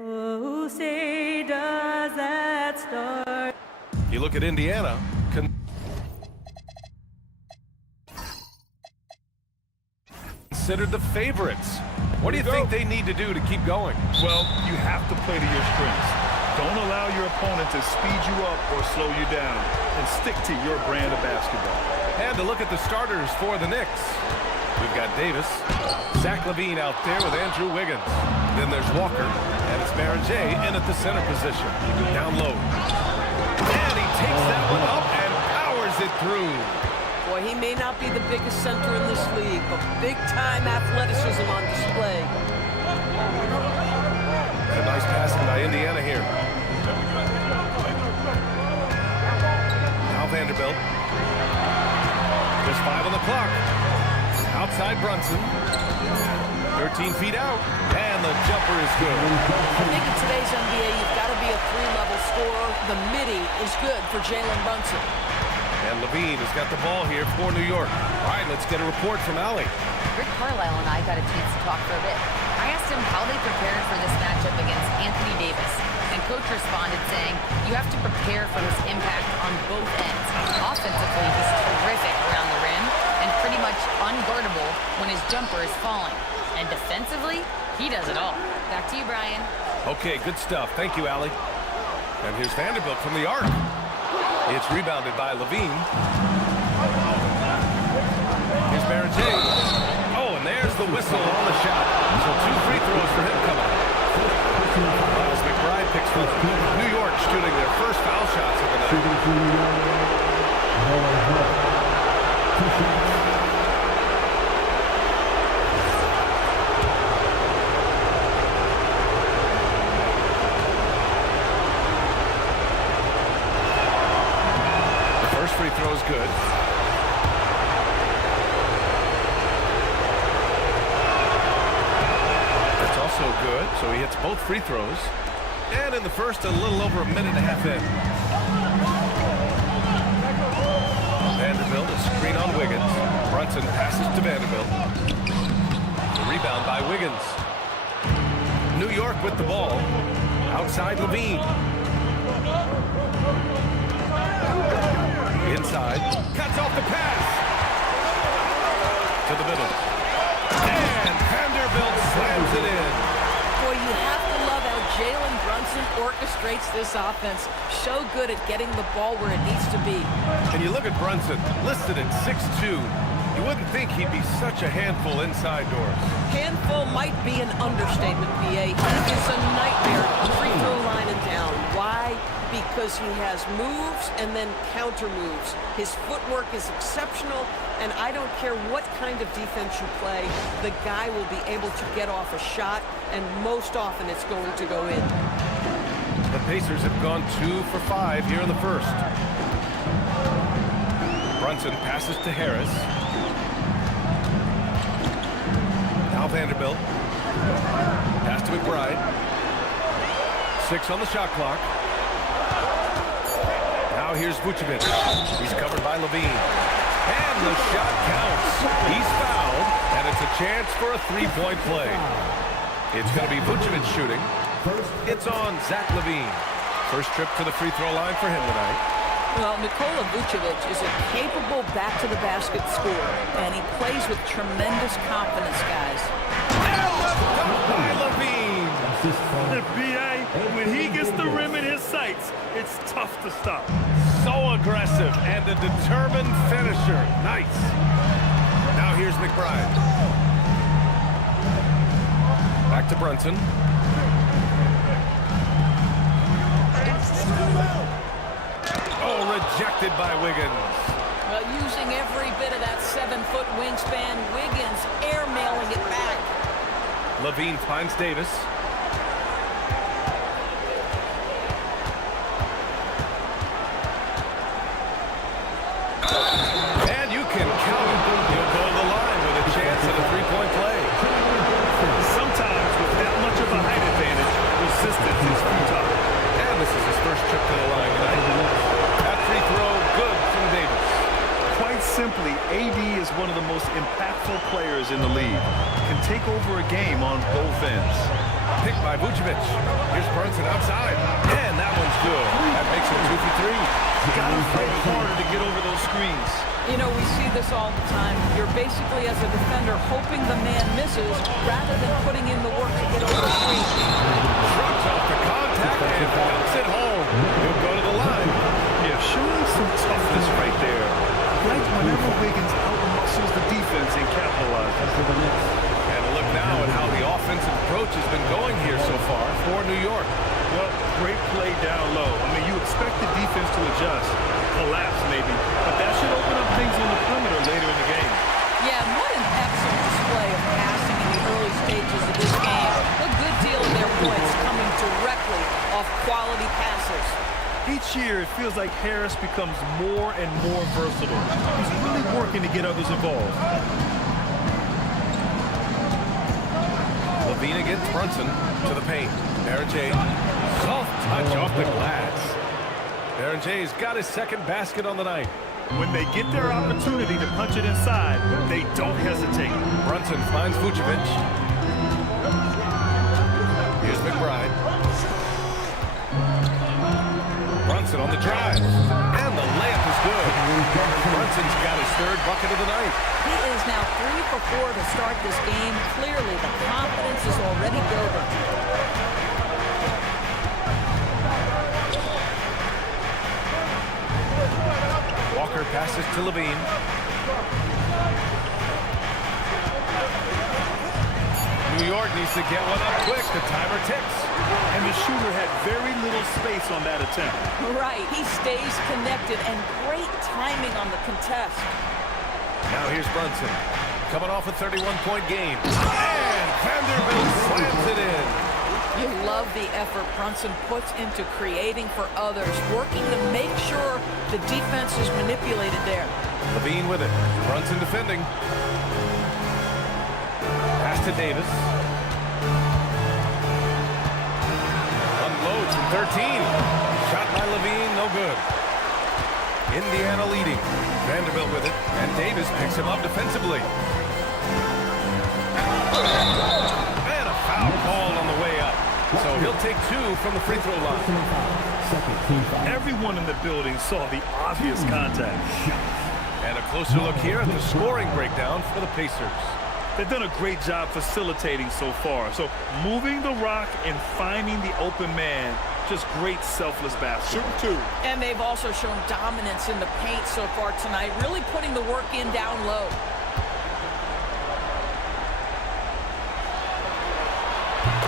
Oh, say does that star. You look at Indiana. Considered the favorites. What do you think they need to do to keep going? Well, you have to play to your strengths. Don't allow your opponent to speed you up or slow you down, and stick to your brand of basketball. And to look at the starters for the Knicks. We've got Davis, Zach LaVine out there with Andrew Wiggins. Then there's Walker, and it's Baron J in at the center position. Down low. And he takes that one up and powers it through. Boy, he may not be the biggest center in this league, but big-time athleticism on display. A nice passing by Indiana here. Now Vanderbilt. Just 5 on the clock. Outside Brunson. 13 feet out. And the jumper is good. I think in today's NBA, you've got to be a 3-level scorer. The midi is good for Jalen Brunson. And LaVine has got the ball here for New York. All right, let's get a report from Allie. Rick Carlisle and I got a chance to talk for a bit. I asked him how they prepared for this matchup against Anthony Davis. And Coach responded saying, you have to prepare for his impact on both ends. Offensively, he's terrific around the rim and pretty much unguardable when his jumper is falling. And defensively, he does it all. Back to you, Brian. Okay, good stuff. Thank you, Allie. And here's Vanderbilt from the arc. It's rebounded by LaVine. Here's Baron J. Oh, and there's the whistle on the shot. So 2 free throws for him coming up. As McBride picks for New York, shooting their first foul shots of the night. Free throw is good. That's also good. So he hits both free throws. And in the first, a little over a minute and a half in. Vanderbilt, a screen on Wiggins. Brunson passes to Vanderbilt. The rebound by Wiggins. New York with the ball. Outside LaVine. Inside, cuts off the pass. To the middle. And Vanderbilt slams it in. Boy, you have to love how Jalen Brunson orchestrates this offense. So good at getting the ball where it needs to be. And you look at Brunson, listed at 6'2". You wouldn't think he'd be such a handful inside doors. Handful might be an understatement, PA. He is a nightmare at the free throw line and down. Why? Because he has moves and then counter moves. His footwork is exceptional, and I don't care what kind of defense you play, the guy will be able to get off a shot, and most often it's going to go in. The Pacers have gone 2 for 5 here in the first. Brunson passes to Harris. Now Vanderbilt. Pass to McBride. 6 on the shot clock. Now here's Vucevic. He's covered by LaVine. And the shot counts. He's fouled, and it's a chance for a 3-point play. It's going to be Vucevic shooting. It's on Zach LaVine. First trip to the free throw line for him tonight. Well, Nikola Vucevic is a capable back-to-the-basket scorer, and he plays with tremendous confidence, guys. And left up by LaVine. The BA, when he gets the rim in his sights, it's tough to stop. So aggressive and a determined finisher. Nice. Now here's McBride. Back to Brunson. Oh, rejected by Wiggins. Well, using every bit of that 7-foot wingspan, Wiggins air-mailing it back. LaVine finds Davis. And you can count him. He'll go to the line with a chance at a 3-point play. Sometimes with that much of a height advantage, resistance is futile. And this is his first trip to the line tonight. That free throw, good from Davis. Quite simply, AD is one of the most impactful players in the league. Can take over a game on both ends. pick by Vucevic. Here's Brunson outside. And that one's good. That makes it 2 for 3. Gotta fight harder to get over those screens. You know, we see this all the time. You're basically, as a defender, hoping the man misses rather than putting in the work to get over the screen. Shrugs off the contact and dumps it home. He'll go to the line. Yeah, showing some toughness right there. Like whenever Wiggins outmuscles the defense and capitalizes. And a look now at how the offensive approach has been going here so far for New York. Well, great play down low. I mean, you expect the defense to adjust, collapse maybe, but that should open up things on the perimeter later in the game. Yeah, what an excellent display of passing in the early stages of this game. A good deal of their points coming directly off quality passes. Each year, it feels like Harris becomes more and more versatile. He's really working to get others involved. Levine against Brunson to the paint. Baron J. Soft touch off the glass. Baron J's got his second basket on the night. When they get their opportunity to punch it inside, they don't hesitate. Brunson finds Vucevic. Here's McBride. Brunson on the drive. And the layup is good. Brunson's got his third bucket of the night. He is now 3 for 4 to start this game. Clearly, the confidence is already building. Walker passes to Levine. New York needs to get one up quick. The timer ticks. And the shooter had very little space on that attempt. Right, he stays connected, and great timing on the contest. Now here's Brunson. Coming off a 31-point game. And Vanderbilt slams it in. You love the effort Brunson puts into creating for others, working to make sure the defense is manipulated there. Levine with it. Brunson defending. Pass to Davis. Unloads from 13. Shot by Levine, no good. Indiana leading. Vanderbilt with it. And Davis picks him up defensively. And a foul called on the way up. So he'll take 2 from the free throw line. Everyone in the building saw the obvious contact. And a closer look here at the scoring breakdown for the Pacers. They've done a great job facilitating so far. So moving the rock and finding the open man, just great selfless basketball. Shooting 2. And they've also shown dominance in the paint so far tonight, really putting the work in down low.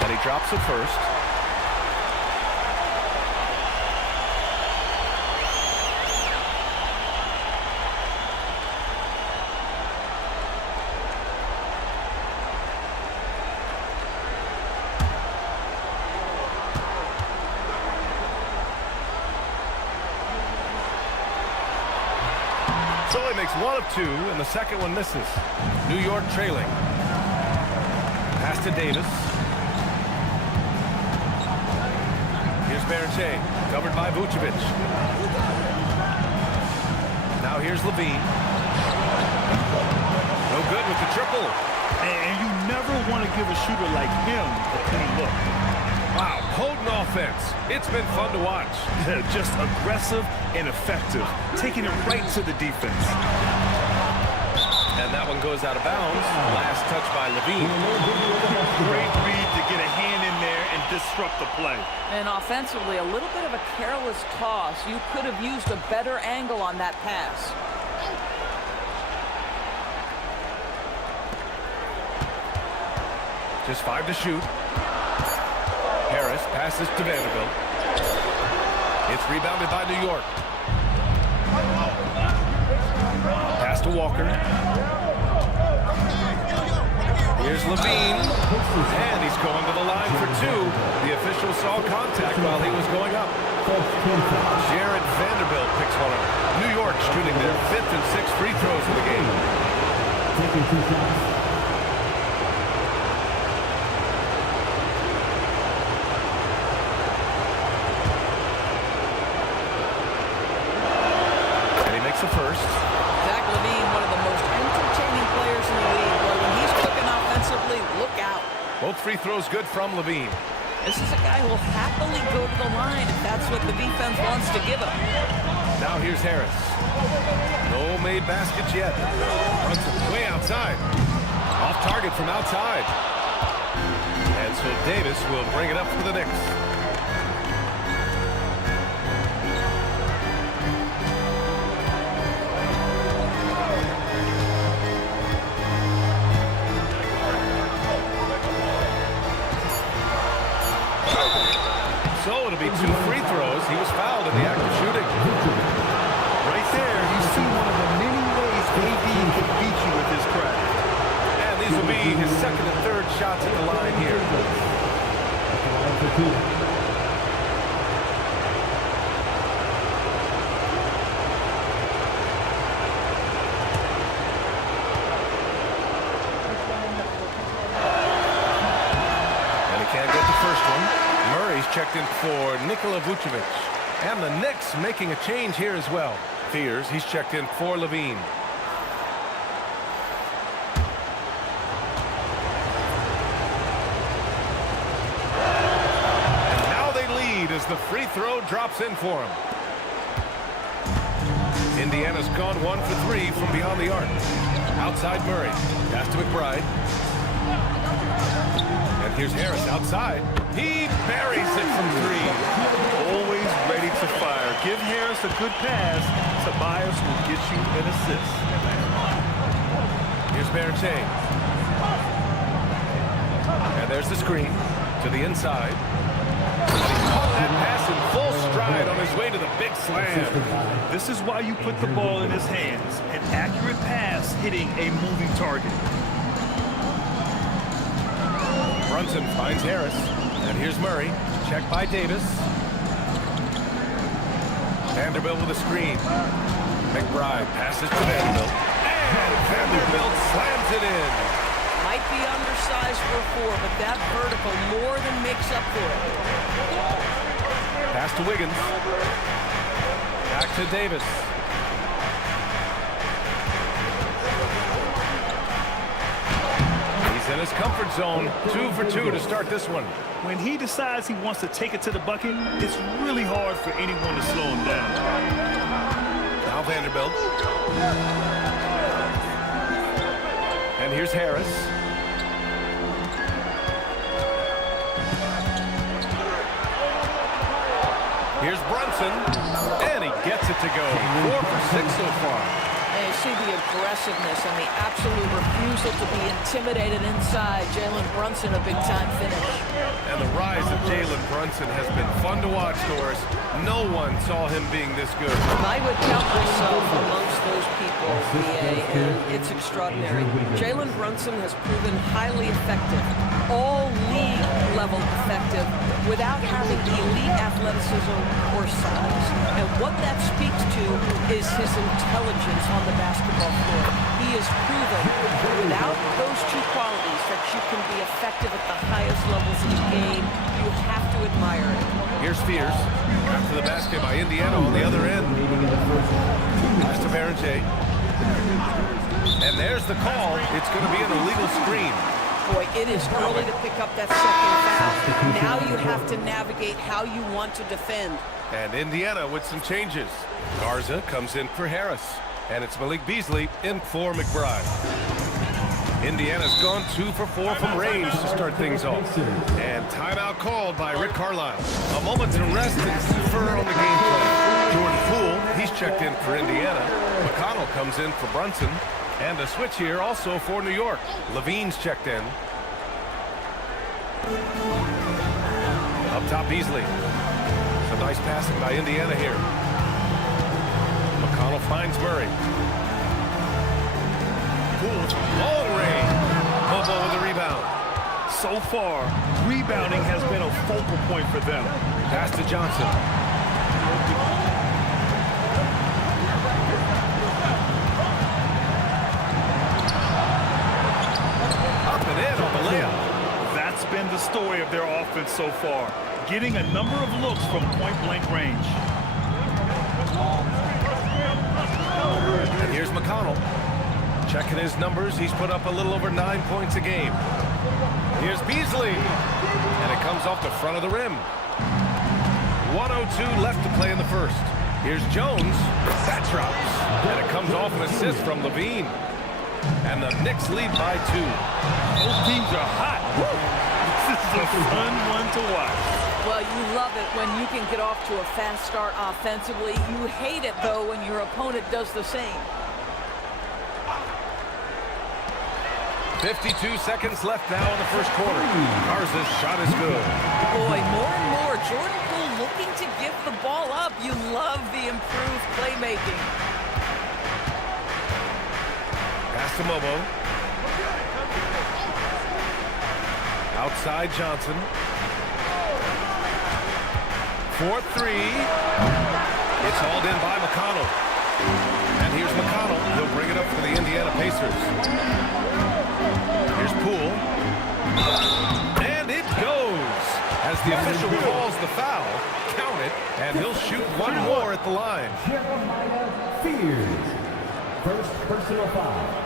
And he drops it first. So he makes 1 of 2, and the second one misses. New York trailing. Pass to Davis. Here's Baranche, covered by Vucevic. Now here's Levine. No good with the triple. And you never want to give a shooter like him a clean look. Wow, potent offense. It's been fun to watch. Just aggressive and effective, taking it right to the defense. And that one goes out of bounds. Last touch by Levine. Great read to get a hand in there and disrupt the play. And offensively, a little bit of a careless toss. You could have used a better angle on that pass. Just 5 to shoot. Harris passes to Vanderbilt. It's rebounded by New York. Pass to Walker. Here's Levine. And he's going to the line for 2. The official saw contact while he was going up. Jared Vanderbilt picks one up. New York shooting their 5th and 6th free throws of the game. Taking 2 shots. The first. Zach Levine, one of the most entertaining players in the league. Well, when he's cooking offensively, look out. Both free throws good from Levine. This is a guy who will happily go to the line if that's what the defense wants to give him. Now here's Harris. No made baskets yet. Brunson way outside. Off target from outside. And so Davis will bring it up for the Knicks. So it'll be 2 free throws. He was fouled in the act of shooting. Right there, you see one of the many ways AD can beat you with his craft. And these will be his second and third shots at the line here. And he can't get the first one. Murray's checked in for Nikola Vucevic. And the Knicks making a change here as well. Fears he's checked in for Levine. And now they lead as the free throw drops in for him. Indiana's gone 1 for 3 from beyond the arc. Outside Murray. Pass to McBride. And here's Harris outside. He buries it from 3. Always ready to fire. Give Harris a good pass. Tobias will get you an assist. Here's Berche. And there's the screen to the inside. And he caught that pass in full stride on his way to the big slam. This is why you put the ball in his hands. An accurate pass hitting a moving target. Brunson finds Harris. And here's Murray. Checked by Davis. Vanderbilt with a screen. McBride passes to Vanderbilt. And Vanderbilt slams it in. Might be undersized for a 4, but that vertical more than makes up for it. Pass to Wiggins. Back to Davis. He's in his comfort zone. 2 for 2 to start this one. When he decides he wants to take it to the bucket, it's really hard for anyone to slow him down. Now Vanderbilt. And here's Harris. Here's Brunson. And he gets it to go. 4 for 6 so far. And you see the aggressiveness and the absolute refusal to be intimidated inside. Jalen Brunson, a big-time finish. And the rise of Jalen Brunson has been fun to watch, Doris. No one saw him being this good. I would count myself amongst those people, BA, and it's extraordinary. Jalen Brunson has proven highly effective, all league-level effective, without having elite athleticism or size. And what that speaks to is his intelligence on the basketball floor. He has proven without those 2 qualities that you can be effective at the highest levels of the game. You have to admire it. Here's Fears. After the basket by Indiana on the other end. Pass to Berenge. And there's the call. It's going to be an illegal screen. Boy, it is early to pick up that second foul. Now you have to navigate how you want to defend. And Indiana with some changes. Garza comes in for Harris. And it's Malik Beasley in for McBride. Indiana's gone 2 for 4 from range to start things off. And timeout called by Rick Carlisle. A moment to rest and confer on the game plan. Jordan Poole, he's checked in for Indiana. McConnell comes in for Brunson. And a switch here also for New York. Levine's checked in. Up top, Beasley. Some nice passing by Indiana here. McConnell finds Murray. Poole, long range. Bobo with the rebound. So far, rebounding has been a focal point for them. Pass to Johnson. Up and in on the layup. That's been the story of their offense so far, getting a number of looks from point-blank range. And here's McConnell. Checking his numbers, he's put up a little over 9 points a game. Here's Beasley. And it comes off the front of the rim. 1:02 left to play in the first. Here's Jones. That drops. And it comes off an assist from Levine. And the Knicks lead by 2. Both teams are hot. This is a fun one to watch. Well, you love it when you can get off to a fast start offensively. You hate it, though, when your opponent does the same. 52 seconds left now in the first quarter. Garza's shot is good. Boy, more and more, Jordan Poole looking to give the ball up. You love the improved playmaking. Pass to Mobo. Outside Johnson. 4-3. It's hauled in by McConnell. And here's McConnell. He'll bring it up for the Indiana Pacers. Here's Poole. And it goes. As the official calls the foul, count it, and he'll shoot one more at the line. Jeremiah Fears. First personal foul.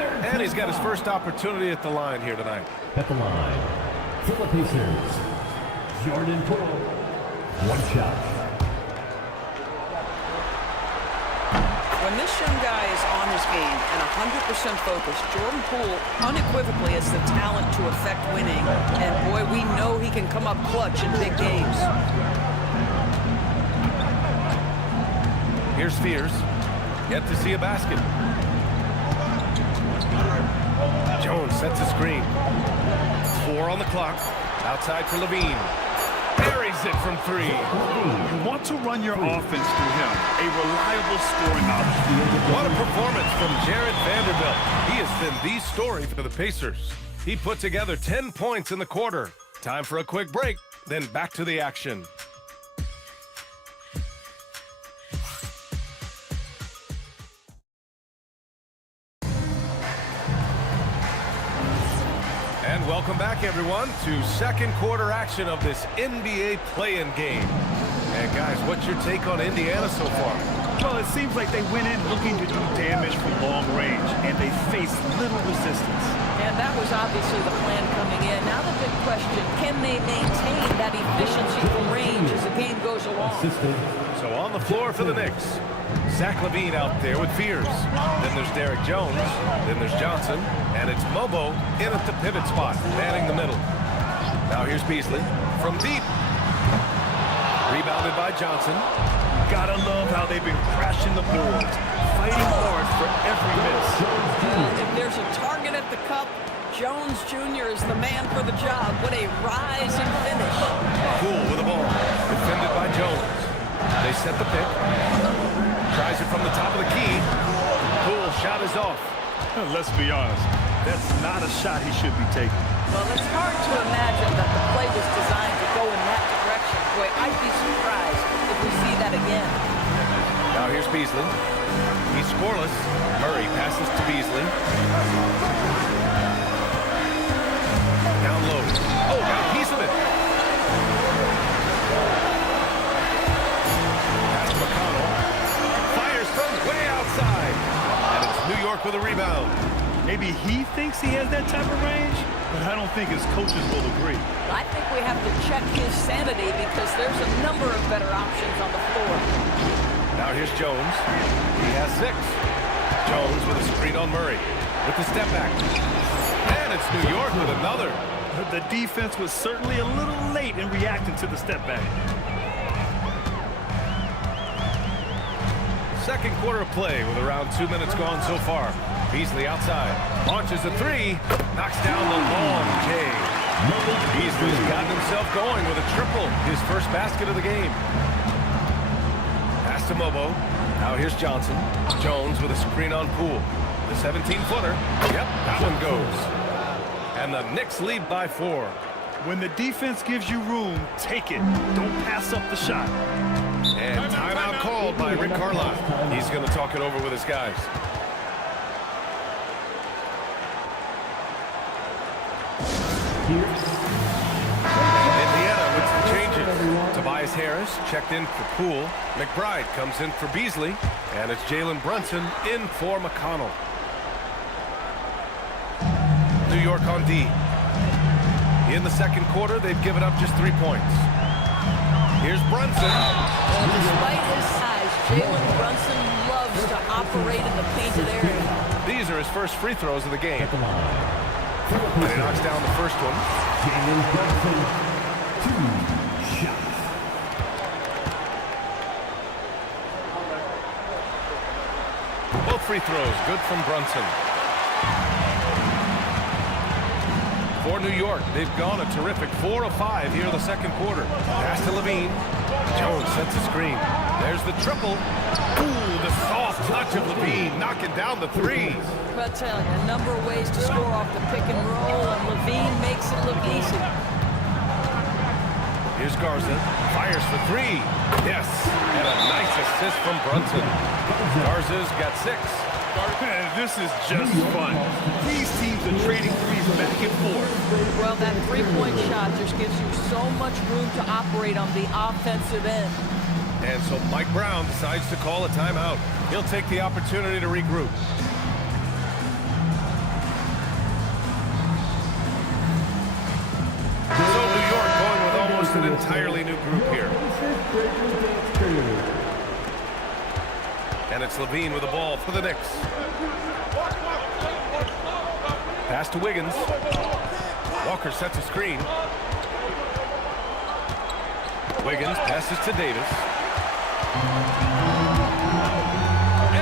And he's got his first opportunity at the line here tonight. At the line, for the Pacers, Jordan Poole. One shot. When this young guy is on his game and 100% focused, Jordan Poole unequivocally has the talent to affect winning. And boy, we know he can come up clutch in big games. Here's Fears. Yet to see a basket. Jones sets a screen. 4 on the clock. Outside for Levine. Buries it from 3. You want to run your offense through him. A reliable scoring option. What a performance from Jared Vanderbilt. He has been the story for the Pacers. He put together 10 points in the quarter. Time for a quick break, then back to the action. And welcome back, everyone, to second quarter action of this NBA play-in game. And guys, what's your take on Indiana so far? Well, it seems like they went in looking to do damage from long range, and they faced little resistance. And that was obviously the plan coming in. Now the big question, can they maintain that efficiency from range as the game goes along? So on the floor for the Knicks, Zach LaVine out there with Fears. Then there's Derek Jones. Then there's Johnson. And it's Mobo in at the pivot spot, manning the middle. Now here's Beasley from deep. Rebounded by Johnson. Gotta love how they've been crashing the boards, fighting hard for every miss. If there's a target at the cup, Jones Jr. is the man for the job. What a rise and finish. Poole with the ball. Defended by Jones. They set the pick. Tries it from the top of the key. Poole shot is off. Let's be honest, that's not a shot he should be taking. Well, it's hard to imagine that the play was designed to go in that direction. Boy, I'd be surprised if we see that again. Now here's Beasley. He's scoreless. Murray passes to Beasley. Down low. Oh, got a piece of it. Pass to McConnell. Fires from way outside. And it's New York with a rebound. Maybe he thinks he has that type of range, but I don't think his coaches will agree. I think we have to check his sanity because there's a number of better options on the floor. Now here's Jones. He has 6. Jones with a screen on Murray. With the step back. And it's New York with another. The defense was certainly a little late in reacting to the step back. Second quarter of play with around 2 minutes gone so far. Beasley outside. Launches a 3. Knocks down the long J. Beasley's gotten himself going with a triple. His first basket of the game. Pass to Mobo. Now here's Johnson. Jones with a screen on Poole. The 17-footer. Yep, that one goes. And the Knicks lead by 4. When the defense gives you room, take it. Don't pass up the shot. And timeout called by Rick Carlisle. He's going to talk it over with his guys. Indiana with some changes. Tobias Harris checked in for Poole. McBride comes in for Beasley. And it's Jalen Brunson in for McConnell. New York on D. In the second quarter, they've given up just 3 points. Here's Brunson. Well, despite his size, Jalen Brunson loves to operate in the painted area. These are his first free throws of the game. And he knocks down the first one. Jalen Brunson, 2 shots. Both free throws, good from Brunson. For New York, they've gone a terrific 4 of 5 here in the second quarter. Pass to Levine. Jones sets a screen. There's the triple. Ooh, the soft touch of Levine, knocking down the threes. But I tell you, a number of ways to score off the pick and roll, and Levine makes it look easy. Here's Garza. Fires for 3. Yes, and a nice assist from Brunson. Garza's got 6. Man, this is just fun. These teams are trading threes back and forth. Well, that three-point shot just gives you so much room to operate on the offensive end. And so Mike Brown decides to call a timeout. He'll take the opportunity to regroup. So New York going with almost an entirely new group here. And it's Levine with the ball for the Knicks. Pass to Wiggins. Walker sets a screen. Wiggins passes to Davis.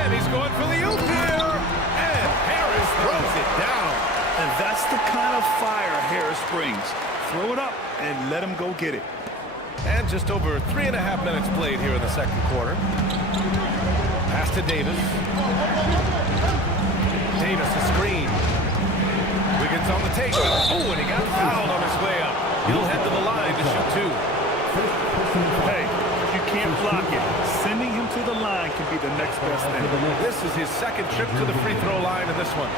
And he's going for the oop here. And Harris throws it down. And that's the kind of fire Harris brings. Throw it up and let him go get it. And just over 3.5 minutes played here in the second quarter. Pass to Davis. Davis a screen. Wiggins on the take. Oh, and he got fouled on his way up. He'll head to the line to shoot 2. Hey, if you can't block it, sending him to the line can be the next best thing. This is his second trip to the free throw line in this one.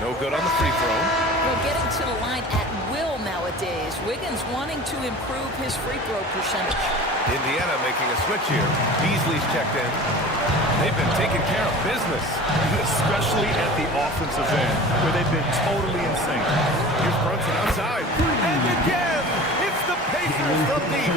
No good on the free throw. Well, getting to the line at will nowadays. Wiggins wanting to improve his free throw percentage. Indiana making a switch here. Beasley's checked in. They've been taking care of business. Especially at the offensive end, where they've been totally insane. Here's Brunson outside. And again, it's the Pacers from deep.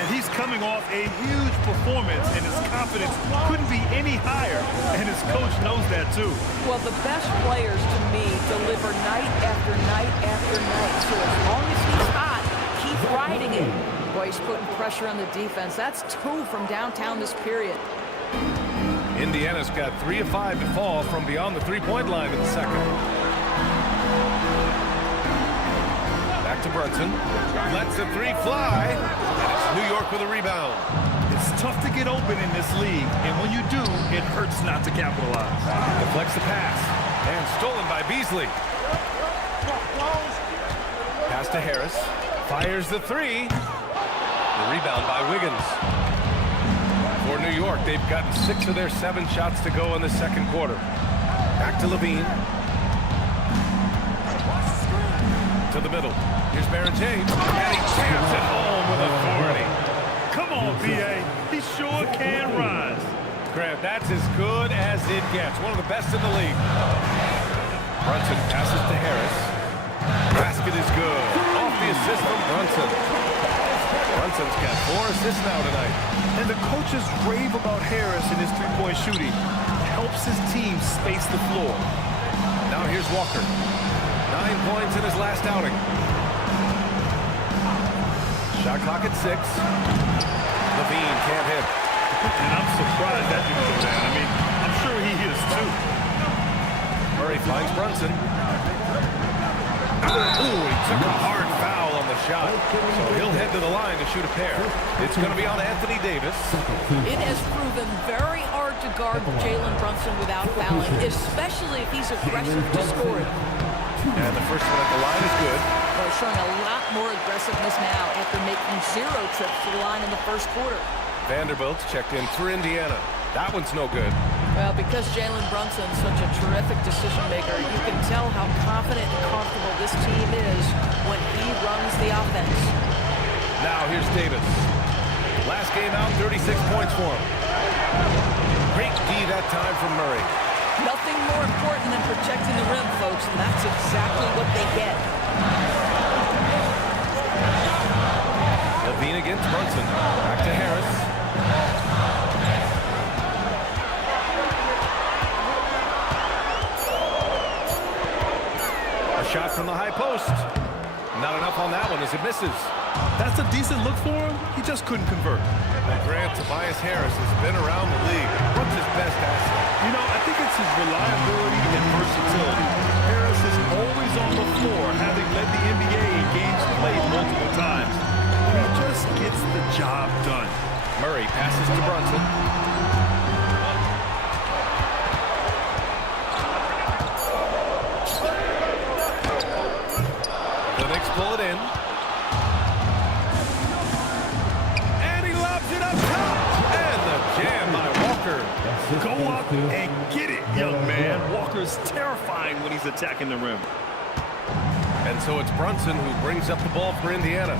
And he's coming off a huge performance, and his confidence couldn't be any higher. And his coach knows that, too. Well, the best players, to me, deliver night after night after night. So as long as he's hot, keep riding it. Boy, he's putting pressure on the defense. That's 2 from downtown this period. Indiana's got 3 of 5 to fall from beyond the three-point line in the second. Back to Brunson. Lets the 3 fly. And it's New York with a rebound. It's tough to get open in this league, and when you do, it hurts not to capitalize. Deflects the pass. And stolen by Beasley. Pass to Harris. Fires the 3. The rebound by Wiggins. For New York, they've gotten 6 of their 7 shots to go in the second quarter. Back to Levine. To the middle. Here's Baron James. And he jams it home with authority. Come on, B.A. He sure can rise. Grant, that's as good as it gets. One of the best in the league. Brunson passes to Harris. Basket is good. Off the assist from Brunson. Brunson's got 4 assists now tonight. And the coaches rave about Harris and his three-point shooting. Helps his team space the floor. Now here's Walker. 9 points in his last outing. Shot clock at 6. Levine can't hit. And I'm surprised that didn't go down. I mean, I'm sure he is too. Murray finds Brunson. Ooh, he took a hard foul on the shot. So he'll head to the line to shoot a pair. It's going to be on Anthony Davis. It has proven very hard to guard Jalen Brunson without fouling, especially if he's aggressive to score it. And the first one at the line is good. Well, he's showing a lot more aggressiveness now after making 0 trips to the line in the first quarter. Vanderbilt's checked in for Indiana. That one's no good. Well, because Jalen Brunson's such a terrific decision maker, you can tell how confident and comfortable this team is when he runs the offense. Now here's Davis. Last game out, 36 points for him. Great D that time from Murray. Nothing nothing more important than protecting the rim, folks, and that's exactly what they get. Levine against Brunson. Back to Harris. A shot from the high post. Not enough on that one as it misses. That's a decent look for him. He just couldn't convert. And Grant, Tobias Harris has been around the league. What's his best asset? You know, I think it's his reliability and versatility. Harris is always on the floor, having led the NBA in games played multiple times. And he just gets the job done. Murray passes to Brunson. The Knicks pull it in. And he lobs it up top. And the jam by Walker. Go up and get it, young man. Walker's terrifying when he's attacking the rim. And so it's Brunson who brings up the ball for Indiana.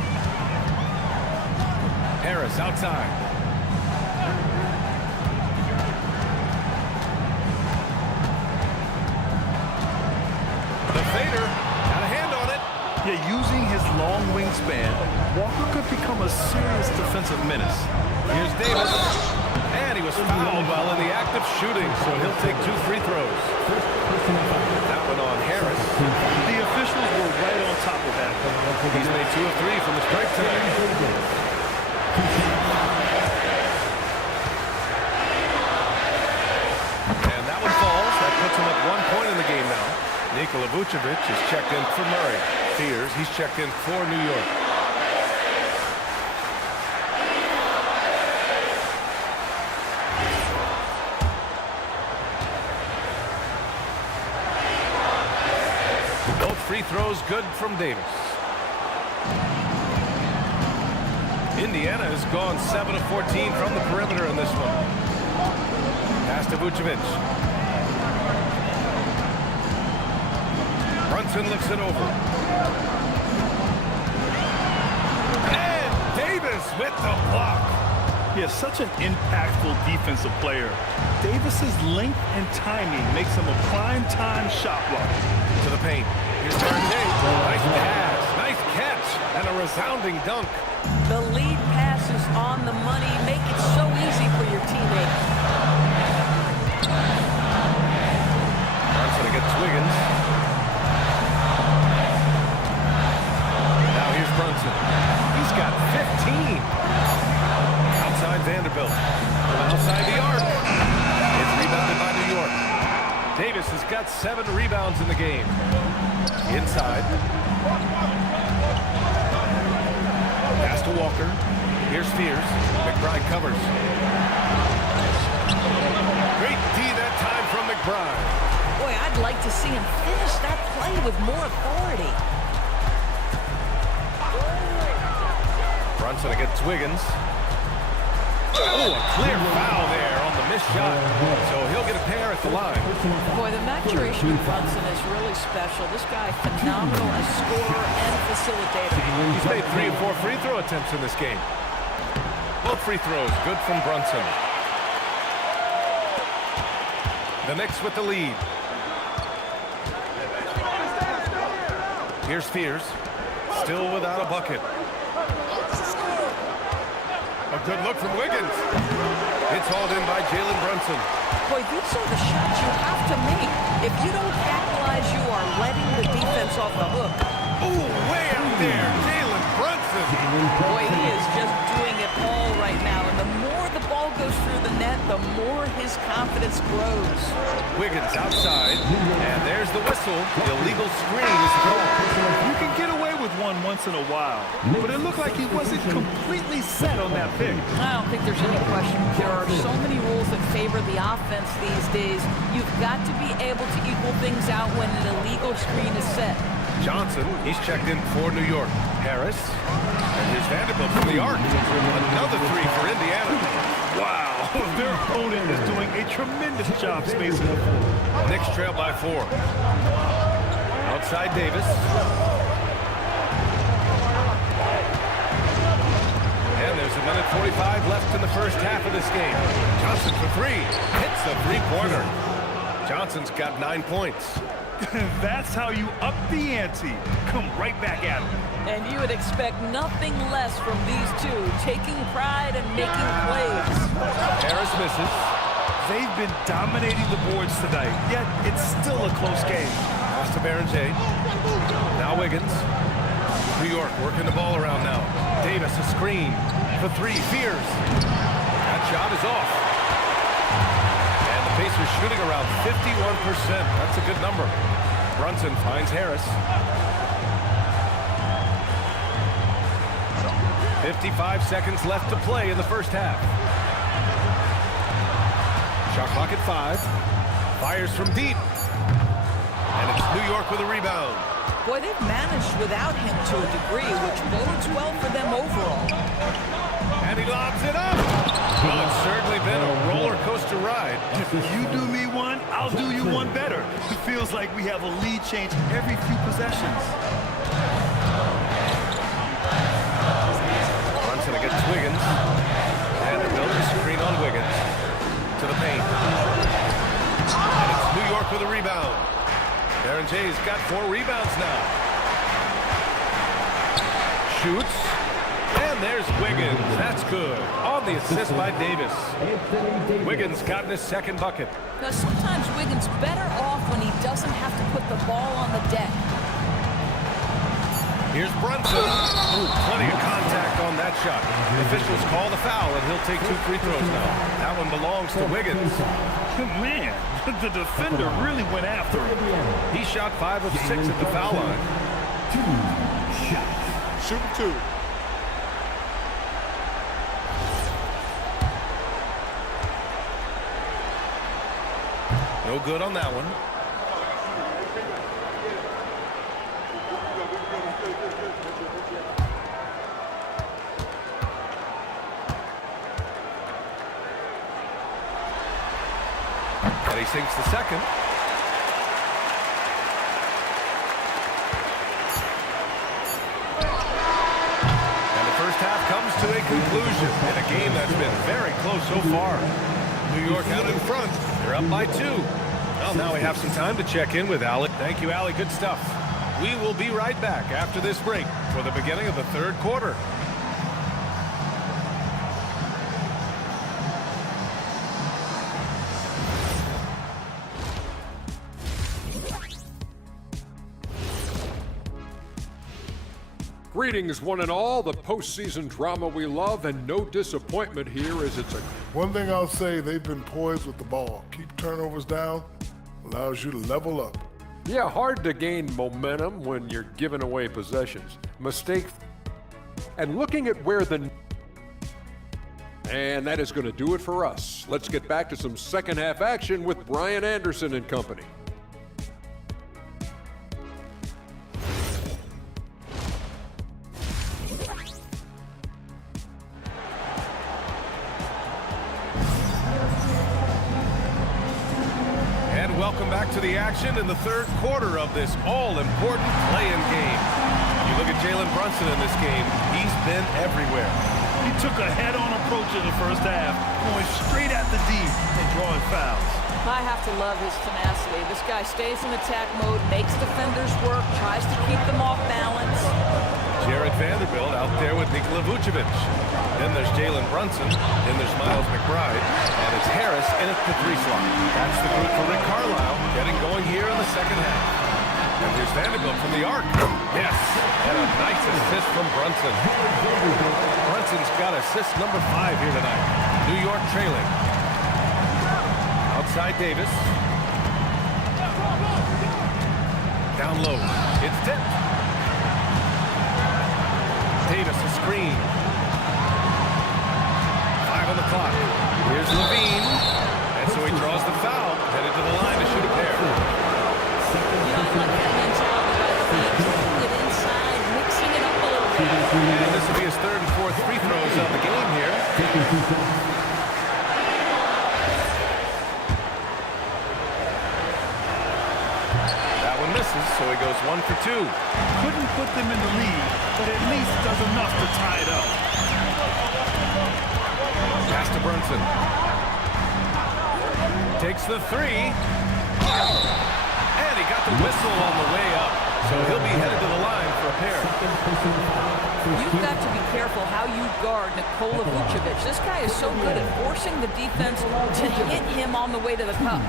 Harris outside. The fader got a hand on it. Yeah, using his long wingspan, Walker could become a serious defensive menace. Here's Davis. And he was fouled while in the act of shooting, so he'll take 2 free throws. That one on Harris. The officials were right on top of that. He's made 2 of 3 from the strike tonight. And that one falls. That puts him up 1 point in the game now. Nikola Vucevic is checked in for Murray. Fears he's checked in for New York. Both free throws good from Davis. Indiana has gone 7 of 14 from the perimeter in this one. Pass to Vucevic. Brunson looks it over. And Davis with the block. He is such an impactful defensive player. Davis's length and timing makes him a prime-time shot blocker. To the paint. Here's Barnett. Nice pass. Nice catch. And a resounding dunk. The lead pass is on the money. Make it so easy for your teammate. Brunson against Wiggins. Now here's Brunson. He's got 15. Outside Vanderbilt. From outside the arc. It's rebounded by New York. Davis has got 7 rebounds in the game. Inside. Pass to Walker. Here's Fears. McBride covers. Great D that time from McBride. Boy, I'd like to see him finish that play with more authority. Brunson against Wiggins. Oh, a clear foul there on the missed shot. So he'll get a pair at the line. Boy, the maturation of Brunson is really special. This guy, phenomenal as scorer and facilitator. He's made 3 or 4 free throw attempts in this game. Both free throws good from Brunson. The Knicks with the lead. Here's Fears. Still without a bucket. A good look from Wiggins. It's hauled in by Jalen Brunson. Boy, these are the shots you have to make. If you don't capitalize, you are letting the defense off the hook. Ooh, way out there, Jalen Brunson. Boy, he is just doing it all right now. And the more the ball goes through the net, the more his confidence grows. Wiggins outside, and there's the whistle. The illegal screen is called. You can get away with one once in a while, but it looked like he wasn't completely set on that pick. I don't think there's any question. There are so many rules that favor the offense these days. You've got to be able to equal things out when an illegal screen is set. Johnson, he's checked in for New York. Harris, and here's Vanderbilt from the arc. Another 3 for Indiana. Wow, their opponent is doing a tremendous job spacing the floor. Knicks trail by 4. Outside Davis. And there's a minute 45 left in the first half of this game. Johnson for 3. Hits the 3-pointer. Johnson's got 9 points. That's how you up the ante. Come right back at him. And you would expect nothing less from these two, taking pride and making plays. Harris misses. They've been dominating the boards tonight, yet it's still a close game. Pass to Berenger. Now Wiggins. New York working the ball around now. Davis a screen for 3. Fears. That shot is off. And the Pacers shooting around 51%. That's a good number. Brunson finds Harris. 55 seconds left to play in the first half. Shot clock at 5. Fires from deep. And it's New York with a rebound. Boy, they've managed without him to a degree, which bodes well for them overall. And he lobs it up. Well, it's certainly been a roller coaster ride. If you do me one, I'll do you one better. It feels like we have a lead change every few possessions. Brunson against Wiggins. And they're building a screen on Wiggins. To the paint. And it's New York with a rebound. Berenger's got 4 rebounds now. Shoots. And there's Wiggins. That's good. On the assist by Davis. Wiggins got in his second bucket. Now, sometimes Wiggins better off when he doesn't have to put the ball on the deck. Here's Brunson. Ooh, plenty of contact on that shot. Officials call the foul, and he'll take 2 free throws now. That one belongs to Wiggins. Man, the defender really went after him. He shot 5 of 6 at the foul line. 2 shots. Shoot 2. No good on that one. And he sinks the second. And the first half comes to a conclusion in a game that's been very close so far. New York out in front. They're up by 2. Well, now we have some time to check in with Allie. Thank you, Allie. Good stuff. We will be right back after this break for the beginning of the third quarter. Greetings, one and all. The postseason drama we love, and no disappointment here as it's a... One thing I'll say, they've been poised with the ball. Keep turnovers down, allows you to level up. Yeah, hard to gain momentum when you're giving away possessions. Mistake. And looking at where the... And that is going to do it for us. Let's get back to some second half action with Brian Anderson and company. Welcome back to the action in the third quarter of this all-important play-in game. You look at Jalen Brunson in this game, he's been everywhere. He took a head-on approach in the first half, going straight at the D and drawing fouls. I have to love his tenacity. This guy stays in attack mode, makes defenders work, tries to keep them off balance. Jared Vanderbilt out there with Nikola Vucevic. Then there's Jalen Brunson. Then there's Miles McBride. And it's Harris in at the 3 slot. That's the group for Rick Carlisle getting going here in the second half. And here's Vanderbilt from the arc. Yes, and a nice assist from Brunson. Brunson's got assist number 5 here tonight. New York trailing. Outside Davis. Down low. It's tipped. Davis a screen. 5 on the clock. Here's Levine. And so he draws the foul. Headed to the line to shoot a pair. You know, I like that mentality by Levine, taking it inside, mixing it up a little bit. And this will be his 3rd and 4th free throws of the game here. That one misses, so he goes 1 for 2. Couldn't put them in the lead, but at least does enough to tie it up. Pass to Brunson. Takes the 3. And he got the whistle on the way up. So he'll be headed to the line for a pair. You've got to be careful how you guard Nikola Vucevic. This guy is so good at forcing the defense to hit him on the way to the cup.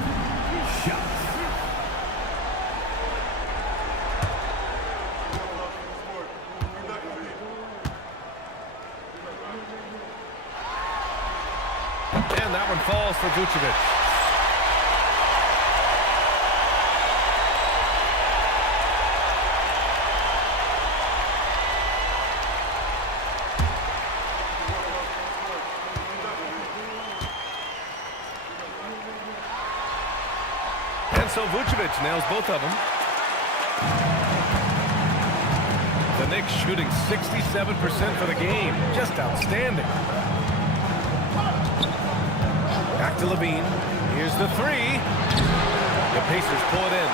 And that one falls for Vucevic. So Vucevic nails both of them. The Knicks shooting 67% for the game. Just outstanding. Back to Levine. Here's the three. The Pacers pull it in.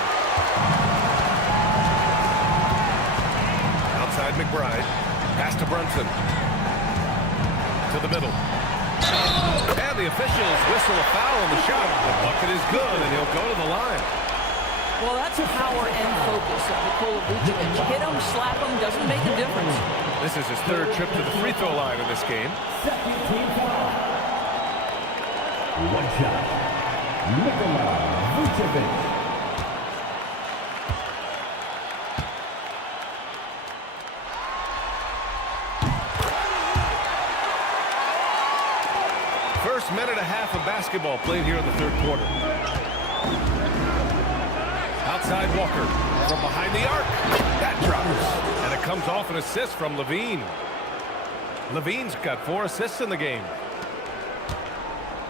Outside McBride. Pass to Brunson. To the middle. And the officials whistle a foul on the shot. The bucket is good, and he'll go to the line. Well, that's power and focus of Nikola Vucevic. Hit him, slap him, doesn't make a difference. This is his third trip to the free throw line in this game. Second team foul. One shot. Nikola Vucevic. First minute and a half of basketball played here in the third quarter. Outside Walker from behind the arc. That drops. And it comes off an assist from Levine. Levine's got 4 assists in the game.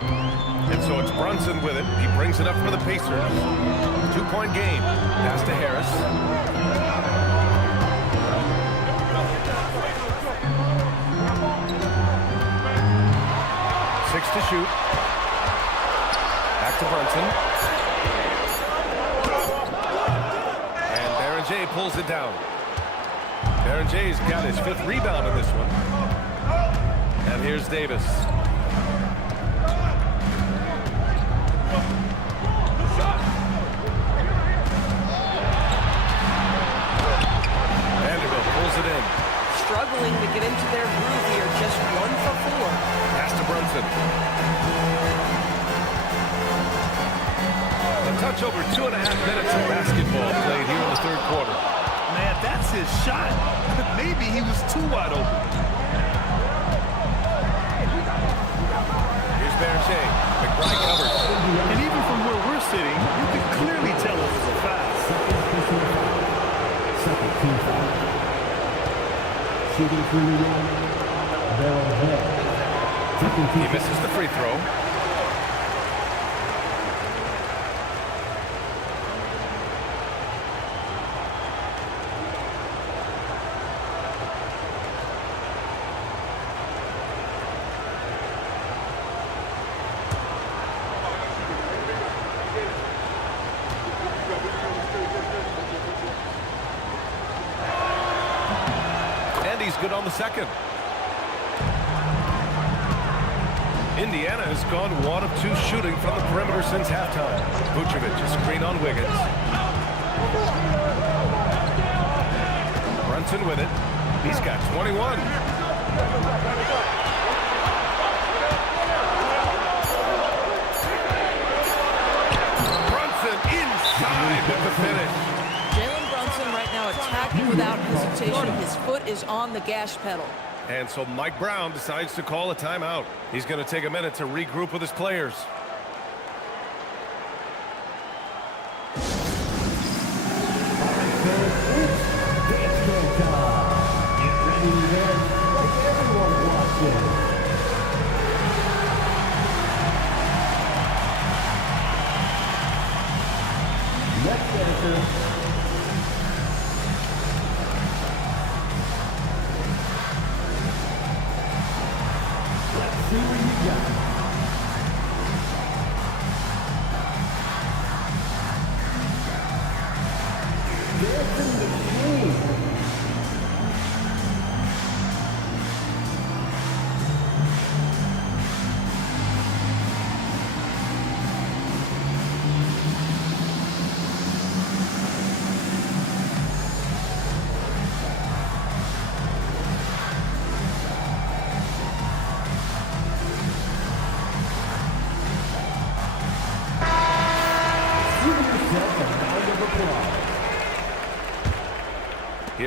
And so it's Brunson with it. He brings it up for the Pacers. 2-point game. Pass to Harris. 6 to shoot. Back to Brunson. And Baron J pulls it down. Baron J's got his 5th rebound in this one. And here's Davis. Vanderbilt pulls it in. Struggling to get into their groove here, just 1 for 4. Pass to Brunson. A touch over 2.5 minutes of basketball played here in the third quarter. Man, that's his shot. Maybe he was too wide open. Here's Berger. McBride covers. And even from where we're sitting, you can clearly tell it was a foul. Second team foul. Shooting for New York. He misses the free throw. And he's good on the second. Indiana has gone 1 of 2 shooting from the perimeter since halftime. Vucevic, a screen on Wiggins. Brunson with it. He's got 21. Brunson inside with the finish. Jalen Brunson right now attacking without hesitation. His foot is on the gas pedal. And so Mike Brown decides to call a timeout. He's going to take a minute to regroup with his players. Next answer. See what you got. Dancing machine.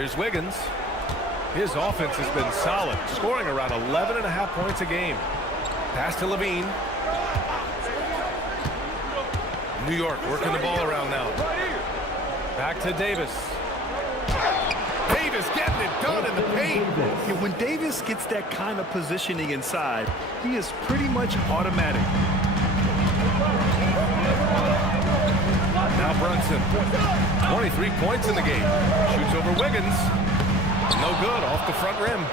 Here's Wiggins. His offense has been solid, scoring around 11.5 points a game. Pass to Levine. New York working the ball around now. Back to Davis. Davis getting it done in the paint. Yeah, when Davis gets that kind of positioning inside, he is pretty much automatic. Now Brunson. 23 points in the game. Shoots over Wiggins. No good, off the front rim.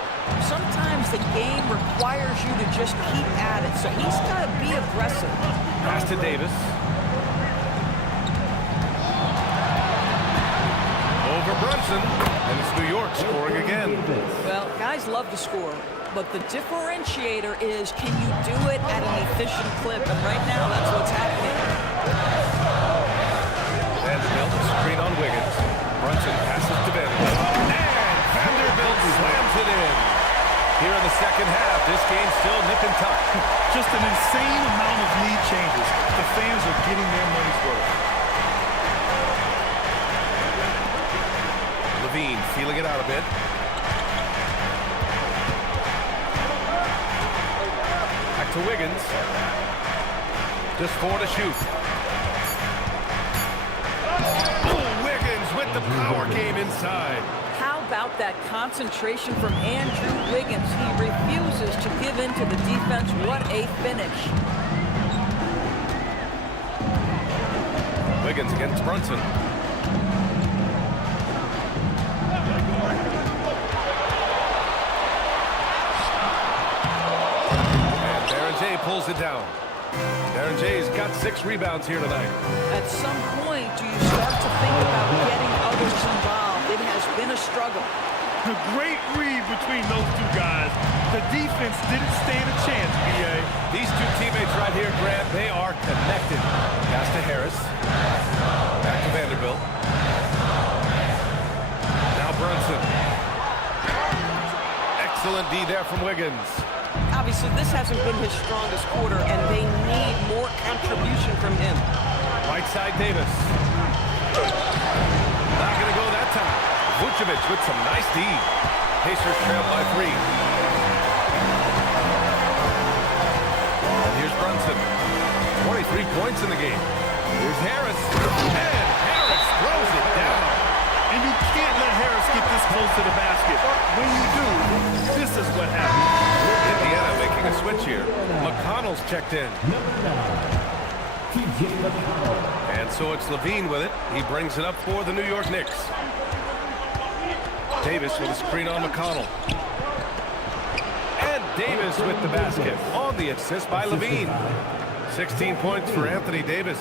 Sometimes the game requires you to just keep at it, so he's got to be aggressive. Pass to Davis. Over Brunson, and it's New York scoring again. Well, guys love to score, but the differentiator is, can you do it at an efficient clip? And right now, that's what's happening. Vanderbilt, screen on Wiggins. Brunson passes to Vanderbilt. And Vanderbilt slams it in. Here in the second half, this game's still nip and tuck. Just an insane amount of lead changes. The fans are getting their money's worth. Levine feeling it out a bit. Back to Wiggins. Just 4 to shoot. Oh, Wiggins with the power game inside. How about that concentration from Andrew Wiggins? He refuses to give in to the defense. What a finish. Wiggins against Brunson. And Darren Jay pulls it down. Darren Jay's got 6 rebounds here tonight. At some point, do you start to think about getting others involved? It has been a struggle. A great read between those two guys. The defense didn't stand a chance, B.A. These two teammates right here, Grant, they are connected. Pass to Harris. Back to Vanderbilt. Now Brunson. Excellent D there from Wiggins. Obviously, this hasn't been his strongest quarter, and they need more contribution from him. Right side, Davis. Not going to go that time. Vucevic with some nice D. Pacers trail by 3. And here's Brunson. 23 points in the game. Here's Harris. And Harris throws it down. And you can't let Harris get this close to the basket. When you do, this is what happens. Indiana making a switch here. McConnell's checked in. And so it's Levine with it. He brings it up for the New York Knicks. Davis with a screen on McConnell. And Davis with the basket on the assist by Levine. 16 points for Anthony Davis.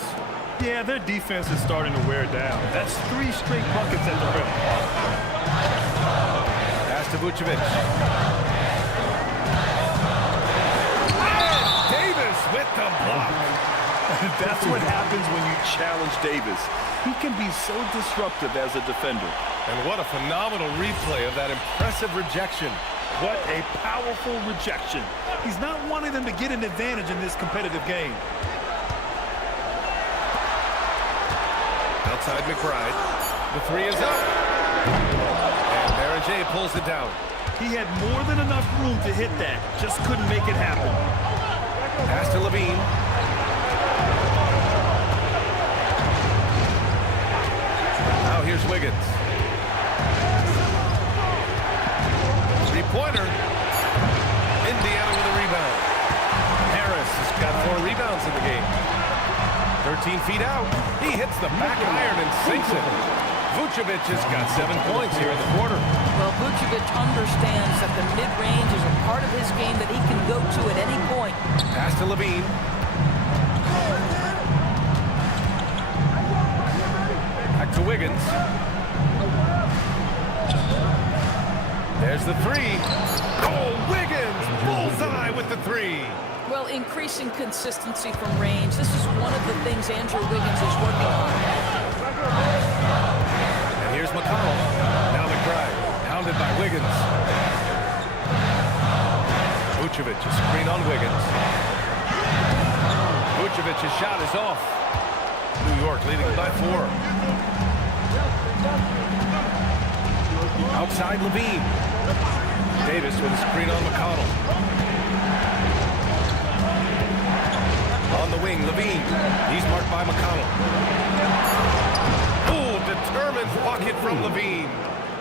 Yeah, their defense is starting to wear down. That's 3 straight buckets at the rim. Pass to Vucevic. And Davis with the block. That's what happens when you challenge Davis. He can be so disruptive as a defender. And what a phenomenal replay of that impressive rejection. What a powerful rejection. He's not wanting them to get an advantage in this competitive game. Outside McBride. The 3 is up. And Darren Jay pulls it down. He had more than enough room to hit that. Just couldn't make it happen. Pass to Levine. Now here's Wiggins. 3-pointer. Indiana with a rebound. Harris has got 4 rebounds in the game. 13 feet out. He hits the back iron and sinks it. Vucevic has got 7 points here in the quarter. Well, Vucevic understands that the mid-range is a part of his game that he can go to at any point. Pass to Levine. Back to Wiggins. There's the 3. Oh, Wiggins! Bullseye with the 3. Well, increasing consistency from range. This is one of the things Andrew Wiggins is working on. And here's McConnell. Now McBride. Pounded by Wiggins. Vucevic, a screen on Wiggins. Vucevic's shot is off. New York leading by 4. Outside Levine. Davis with a screen on McConnell. On the wing, Levine. He's marked by McConnell. Oh, determined bucket from Levine.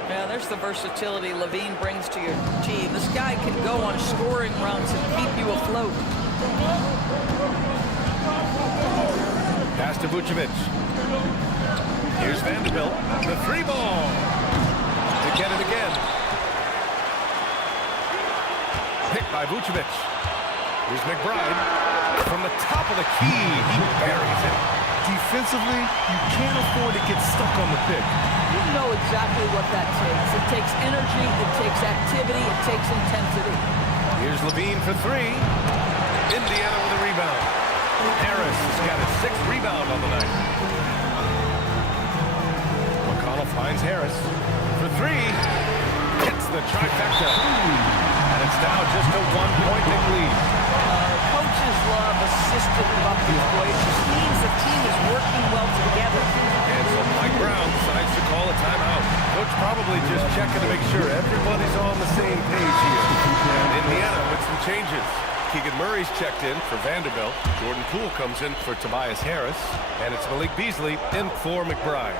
Yeah, there's the versatility Levine brings to your team. This guy can go on scoring runs and keep you afloat. Pass to Vucevic. Here's Vanderbilt. The three ball. To get it again. Picked by Vucevic. Here's McBride. From the top of the key, he buries it. Defensively, you can't afford to get stuck on the pick. You know exactly what that takes. It takes energy, it takes activity, it takes intensity. Here's Levine for three. Indiana with a rebound. Harris has got his 6th rebound on the night. McConnell finds Harris for three. Hits the trifecta. And it's now just a 1-point lead. Coaches love assisted buckets, boy. It just means the team is working well together. And so Mike Brown decides to call a timeout. Coach probably just checking to make sure everybody's on the same page here. And Indiana with some changes. Keegan Murray's checked in for Vanderbilt. Jordan Poole comes in for Tobias Harris. And it's Malik Beasley in for McBride.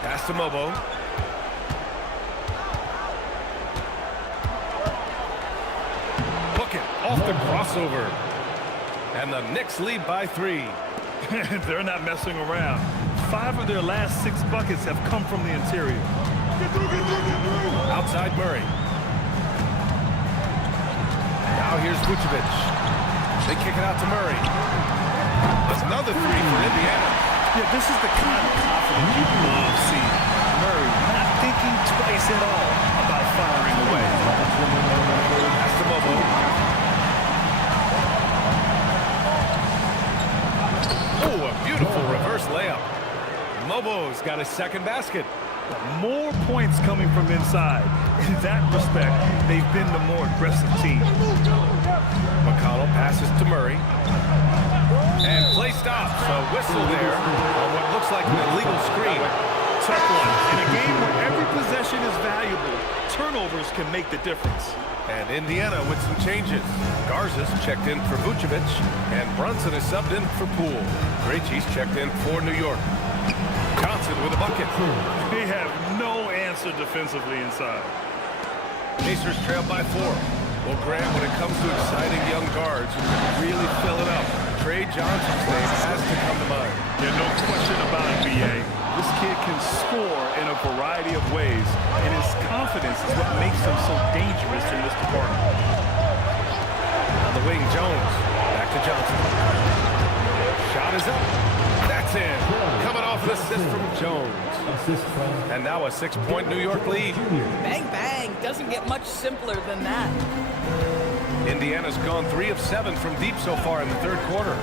Pass to Mobo. Book it off the crossover. And the Knicks lead by 3. They're not messing around. 5 of their last 6 buckets have come from the interior. Outside Murray. Now here's Vucevic. They kick it out to Murray. That's another 3 for Indiana. Yeah, this is the kind of confidence you love seeing. Murray not thinking twice at all about firing away. Pass to Mobo. Oh, a beautiful reverse layup. Mobo's got his 2nd basket. More points coming from inside. In that respect, they've been the more aggressive team. McConnell passes to Murray. And play stops. A whistle there on what looks like an illegal screen. Tough one. In a game where every possession is valuable, turnovers can make the difference. And Indiana with some changes. Garza's checked in for Vucevic. And Brunson is subbed in for Poole. Krejci's checked in for New York. Johnson with a bucket. They have no answer defensively inside. Pacers trail by 4. Well, Grant, when it comes to exciting young guards who can really fill it up, Trey Johnson's name has to come to mind. Yeah, no question about it, B.A. This kid can score in a variety of ways, and his confidence is what makes him so dangerous in this department. On the wing, Jones. Back to Johnson. Shot is up. That's in. Coming off an assist from Jones. And now a 6-point New York lead. Bang, bang. Doesn't get much simpler than that. Indiana's gone 3 of 7 from deep so far in the 3rd quarter.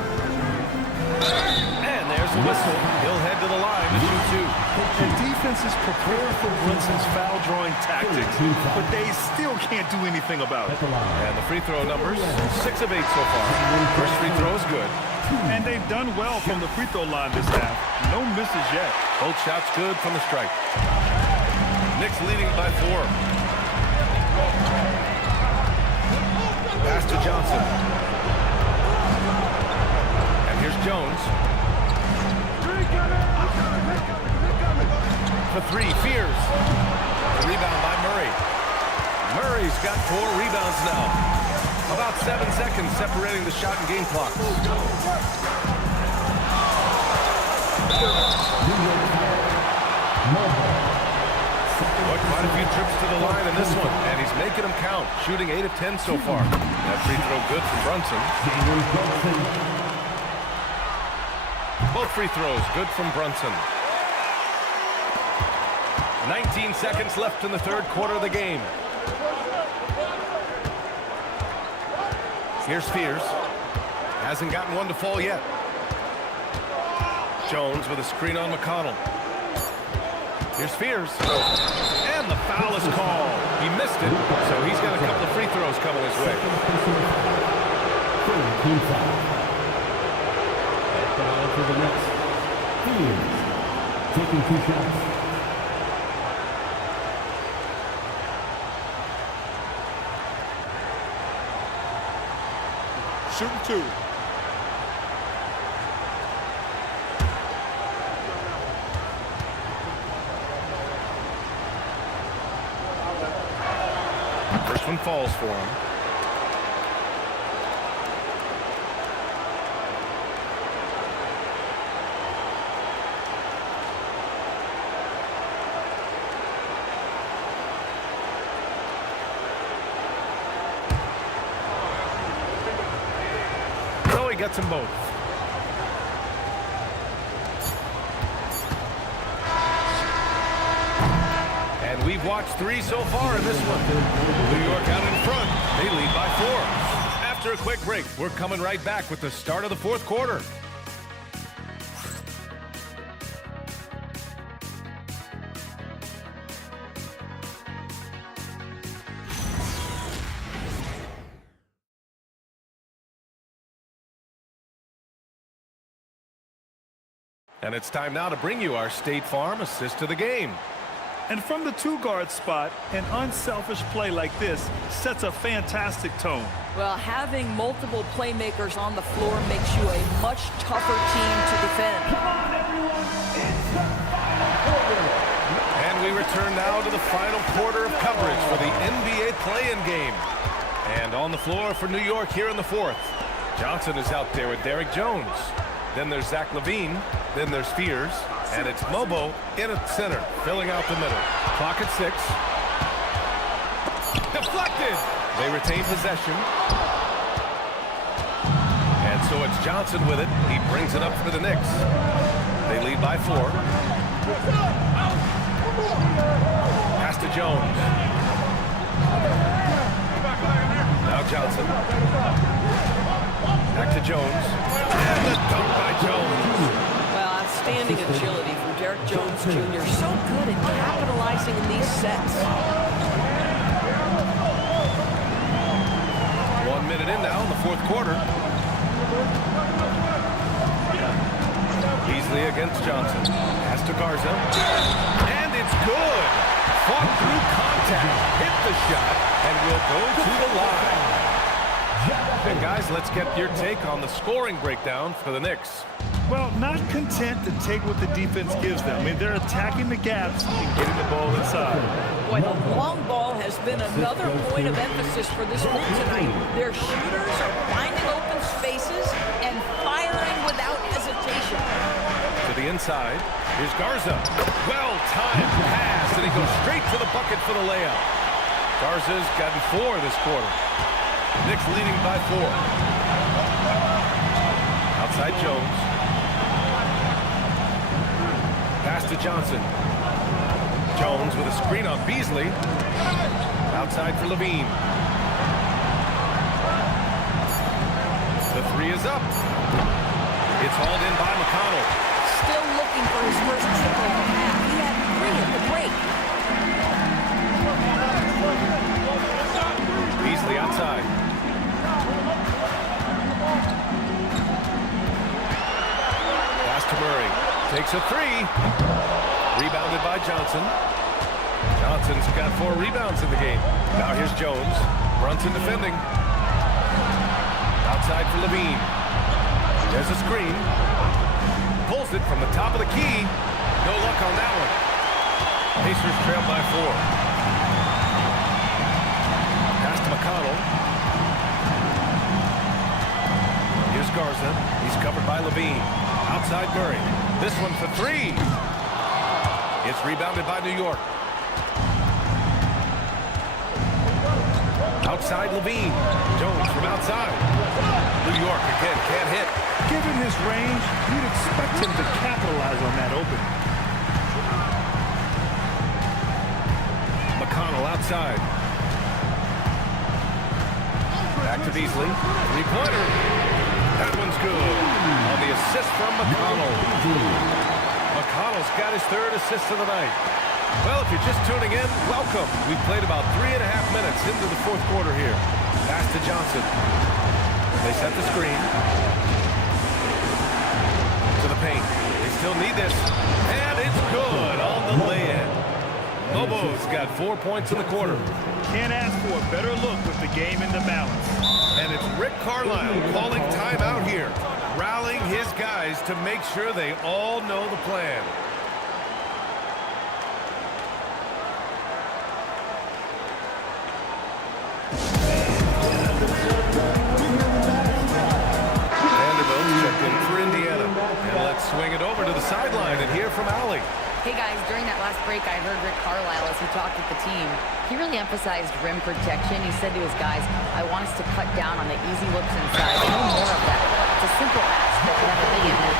And there's the whistle. He'll head to the line to shoot 2. The defense is prepared for Brunson's foul-drawing tactics, but they still can't do anything about it. And the free throw numbers, 6 of 8 so far. First free throw is good. And they've done well from the free throw line this half. No misses yet. Both shots good from the stripe. Knicks leading by 4. Pass to Johnson. And here's Jones. For 3, Fears. The rebound by Murray. Murray's got 4 rebounds now. About 7 seconds separating the shot and game clock. But quite a few trips to the line in this one, and he's making them count. Shooting 8 of 10 so far. That free throw good from Brunson. Both free throws good from Brunson. 19 seconds left in the 3rd quarter of the game. Here's Fears. Hasn't gotten one to fall yet. Jones with a screen on McConnell. Here's Fears. And the foul is called. He missed it, so he's got a couple of free throws coming his way. For the Knicks, Fears taking 2 shots. shooting 2. First one falls for him. So he gets them both. And we've watched 3 so far in this one. New York out in front. They lead by 4. After a quick break, we're coming right back with the start of the 4th quarter. And it's time now to bring you our State Farm assist to the game. And from the 2-guard spot, an unselfish play like this sets a fantastic tone. Well, having multiple playmakers on the floor makes you a much tougher team to defend. Come on, everyone. It's the final quarter. And we return now to the final quarter of coverage for the NBA play-in game. And on the floor for New York here in the 4th. Johnson is out there with Derek Jones. Then there's Zach LaVine. Then there's Fears. And it's Mobo in at center, filling out the middle. Clock at 6. Deflected! They retain possession. And so it's Johnson with it. He brings it up for the Knicks. They lead by 4. Pass to Jones. Now Johnson. Back to Jones. And the dunk by Jones. Well, outstanding agility from Derek Jones Jr. So good at capitalizing in these sets. 1 minute in now in the 4th quarter. Beasley against Johnson. Pass to Garza. And it's good. Fought through contact. Hit the shot. And will go to the line. And guys, let's get your take on the scoring breakdown for the Knicks. Well, not content to take what the defense gives them. I mean, they're attacking the gaps and getting the ball inside. Boy, the long ball has been another point of emphasis for this group tonight. Their shooters are finding open spaces and firing without hesitation. To the inside, here's Garza. Well-timed pass, and he goes straight to the bucket for the layup. Garza's gotten 4 this quarter. Knicks leading by 4. Outside Jones. Pass to Johnson. Jones with a screen on Beasley. Outside for LaVine. The 3 is up. It's hauled in by McConnell. Still looking for his first triple of the half. He had 3 at the break. Beasley outside. Pass to Murray. Takes a 3. Rebounded by Johnson. Johnson's got 4 rebounds in the game. Now here's Jones. Brunson defending. Outside for LaVine. There's a screen. Pulls it from the top of the key. No luck on that one. Pacers trail by 4. Pass to McConnell. Here's Garza. He's covered by LaVine. Outside Murray. This one for 3. It's rebounded by New York. Outside LaVine. Jones from outside. New York again can't hit. Given his range, you'd expect him to capitalize on that opening. McConnell outside. Back to Beasley. 3-pointer. That one's good. On the assist from McConnell. McConnell's got his 3rd assist of the night. Well, if you're just tuning in, welcome. We've played about 3.5 minutes into the 4th quarter here. Pass to Johnson. They set the screen. To the paint. They still need this. And it's good on the lay-in. Mobo's got 4 points in the quarter. Can't ask for a better look with the game in the balance. And it's Rick Carlisle calling timeout here, rallying his guys to make sure they all know the plan. Vanderbilt checked in for Indiana. And let's swing it over to the sideline and hear from Allie. Hey guys, during that last break, I heard Rick Carlisle as he talked with the team. He really emphasized rim protection. He said to his guys, I want us to cut down on the easy looks inside. No more of that. It's a simple ask that can have a big impact.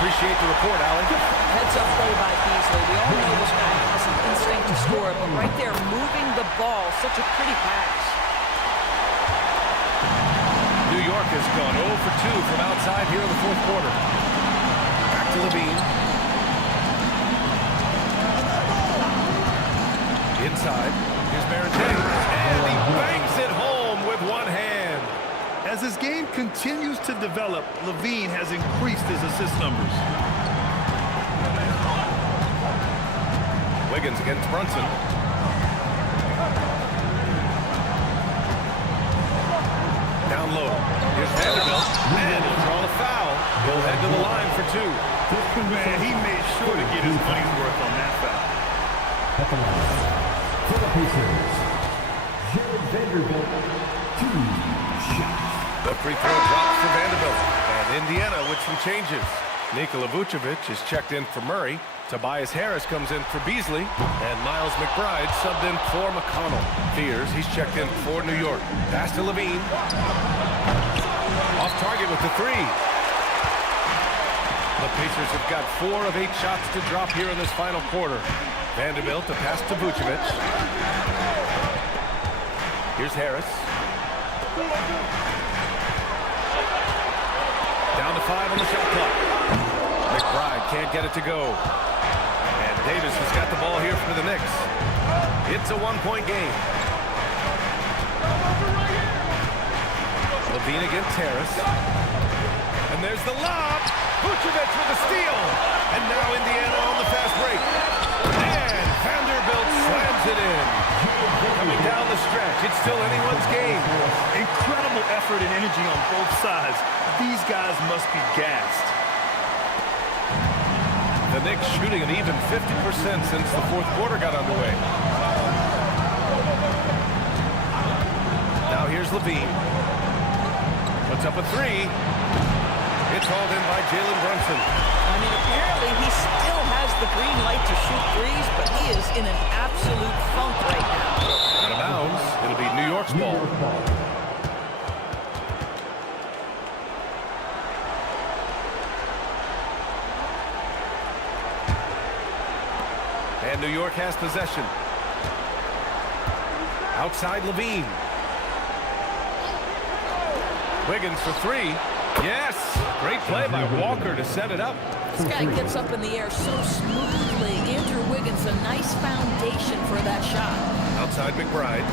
Appreciate the report, Allie. Heads up play by Beasley. We all know this guy has an instinct to score, but right there, moving the ball, such a pretty pass. New York has gone 0 for 2 from outside here in the fourth quarter. Back to Levine. Inside, here's Marantetti, and he bangs it home with one hand. As his game continues to develop, Levine has increased his assist numbers. Wiggins against Brunson. Down low. Here's Vanderbilt, and he'll draw the foul. He'll head to the line for 2. Man, he made sure to get his money's worth on that foul. For the Pacers, Jared Vanderbilt, 2 shots. The free throw drops for Vanderbilt. And Indiana with some changes. Nikola Vucevic is checked in for Murray. Tobias Harris comes in for Beasley. And Miles McBride subbed in for McConnell. Fears he's checked in for New York. Pass to Levine. Off target with the 3. The Pacers have got 4 of 8 shots to drop here in this final quarter. Vanderbilt to pass to Vucevic. Here's Harris. Down to 5 on the shot clock. McBride can't get it to go. And Davis has got the ball here for the Knicks. It's a 1-point game. Levine against Harris. And there's the lob. Vucevic with the steal. And now Indiana on the fast break. And Vanderbilt slams it in. Coming down the stretch, it's still anyone's game. Incredible effort and energy on both sides. These guys must be gassed. The Knicks shooting an even 50% since the fourth quarter got underway. Now here's Levine. Puts up a 3. It's hauled in by Jalen Brunson. I mean, apparently he still has the green light to shoot threes, but he is in an absolute funk right now. Out of bounds. It'll be New York's ball. And New York has possession. Outside Levine. Wiggins for 3. Yes! Great play by Walker to set it up. This guy gets up in the air so smoothly. Andrew Wiggins, a nice foundation for that shot. Outside McBride.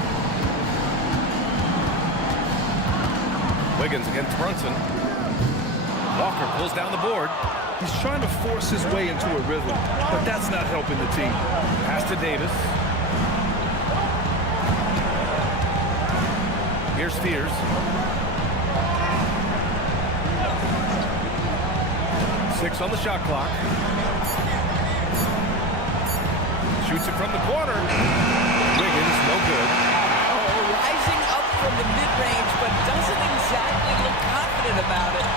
Wiggins against Brunson. Walker pulls down the board. He's trying to force his way into a rhythm, but that's not helping the team. Pass to Davis. Here's Fears. Six on the shot clock. Shoots it from the corner. Wiggins, no good. Oh, rising up from the mid-range, but doesn't exactly look confident about it.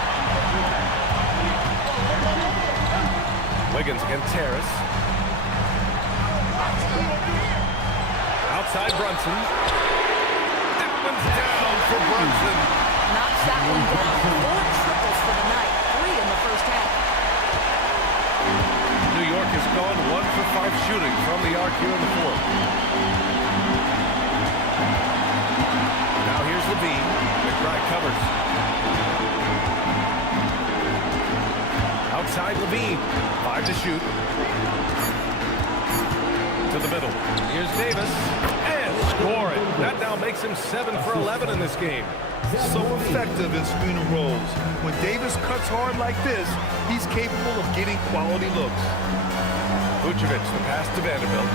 Wiggins against Harris. Outside Brunson. That one's down for Brunson. Knocks that one down. 4 triples for the night. 3 in the first half. New York has gone 1 for 5 shooting from the arc here in the fourth. Now here's Levine. McBride covers. Outside Levine. 5 to shoot. To the middle. Here's Davis. And score it. That now makes him 7 for 11 in this game. So effective in screen and rolls. When Davis cuts hard like this, he's capable of getting quality looks. Vucevic, the pass to Vanderbilt.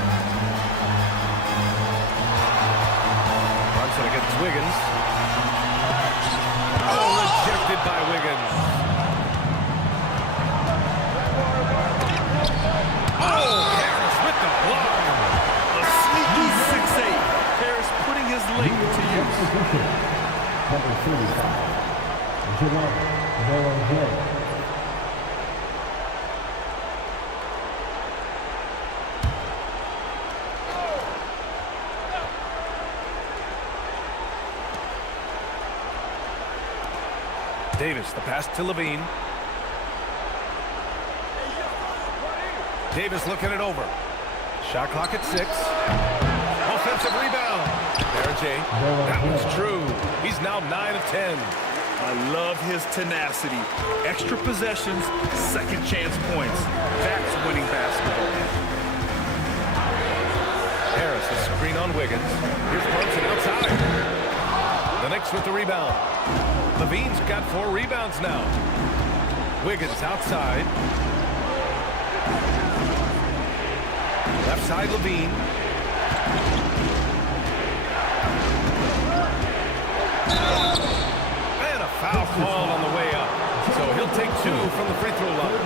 Brunson against Wiggins. Number 35, Jerome Hill. Davis, the pass to Levine. Davis looking it over. Shot clock at 6. Offensive rebound. There, Jay. That one's true. He's now 9 of 10. I love his tenacity. Extra possessions, second chance points. That's winning basketball. Harris, a screen on Wiggins. Here's Brunson outside. The Knicks with the rebound. Levine's got 4 rebounds now. Wiggins outside. Left side, Levine. And a foul called on the way up. So he'll take 2 from the free throw line.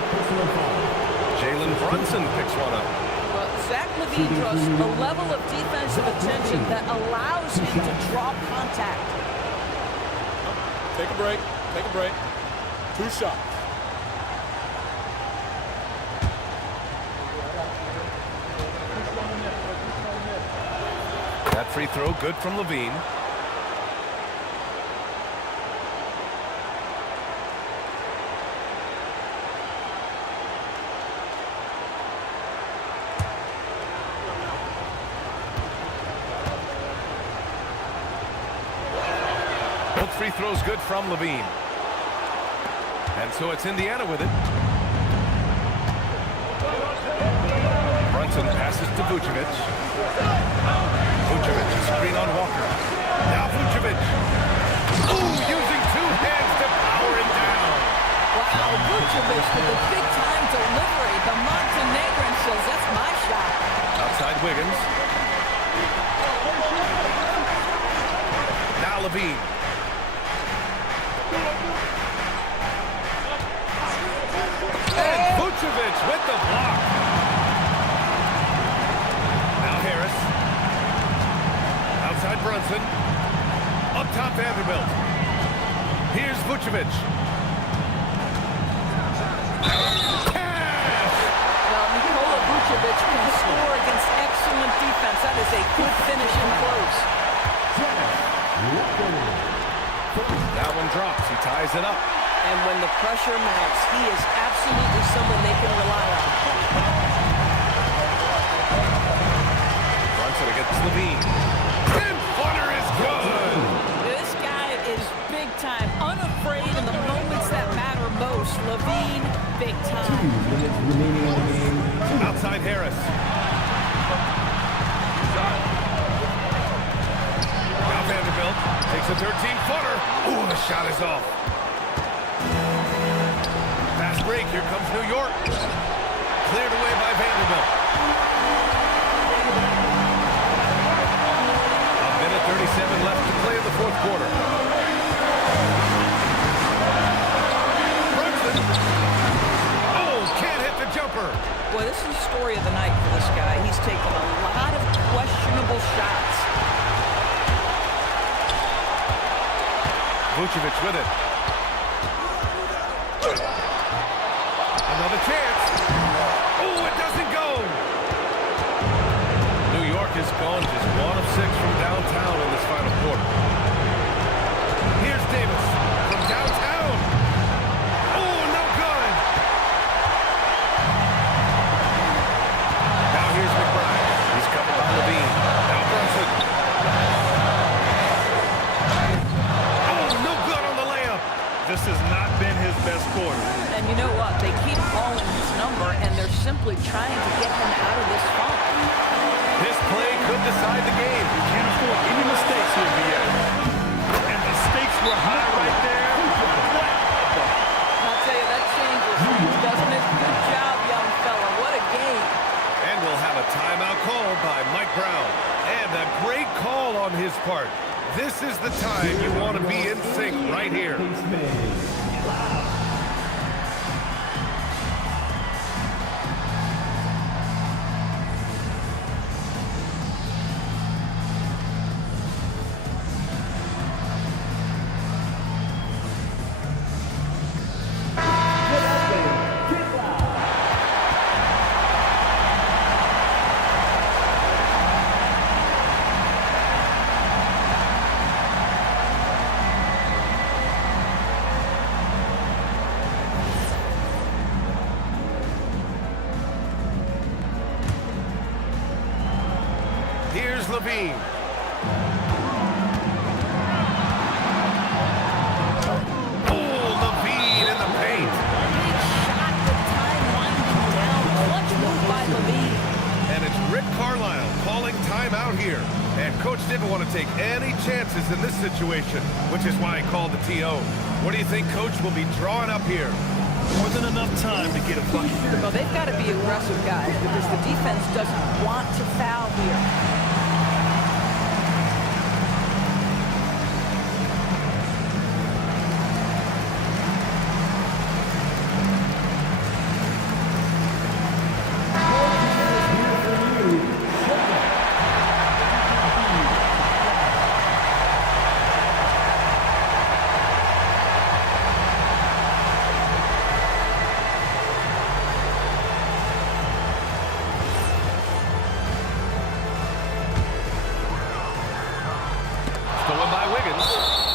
Jalen Brunson picks one up. Well, Zach LaVine draws a level of defensive attention that allows him to draw contact. Take a break. Take a break. 2 shots. That free throw good from Levine. Both free throws good from Levine. And so it's Indiana with it. Brunson passes to Vucevic. Vucevic, screen on Walker. Now Vucevic. Ooh, using 2 hands to power it down. Wow, Vucevic with a big-time delivery. The Montenegrin says, that's my shot. Outside Wiggins. Now Levine. And Vucevic with the block. Now Harris. Outside Brunson. Up top Vanderbilt. Here's Vucevic. Well, Nikola Vucevic can score against excellent defense. That is a good finish in close. That one drops. He ties it up. And when the pressure mounts, he is absolutely someone they can rely on. Brunson against Levine. 10-footer is good. This guy is big time, unafraid in the moments that matter most. Levine, big 2 time. minutes remaining in the game. Outside Harris. Now Vanderbilt takes a 13-footer. Ooh, the shot is off. Fast break. Here comes New York. Cleared away by Vanderbilt. A minute 37 left to play in the 4th quarter. Brunson. Oh, can't hit the jumper. Boy, this is the story of the night for this guy. He's taken a lot of questionable shots. Vucevic with it. Another chance. Oh, it doesn't go. New York has gone just 1 of 6 from downtown in this final quarter. Here's Davis from downtown. Oh, no good. Now here's McBride. He's covered by Levine. Now Brunson. Oh, no good on the layup. This has not been his best quarter. And you know what? They keep calling his number, and they're simply trying to get him out of this funk. This play could decide the game. You can't afford any mistakes here, VA. And the stakes were high right there. I'll tell you, that changes, doesn't it? Good job, young fella. What a game. And we'll have a timeout call by Mike Brown. And a great call on his part. This is the time you want to be in sync right here. Levine. Oh, Levine in the paint. Big shot with time winding down. Clutch move by Levine. And it's Rick Carlisle calling timeout here. And Coach didn't want to take any chances in this situation, which is why he called the TO. What do you think Coach will be drawing up here? More than enough time to get a bucket. Well, they've got to be aggressive, guys, because the defense doesn't want to foul here.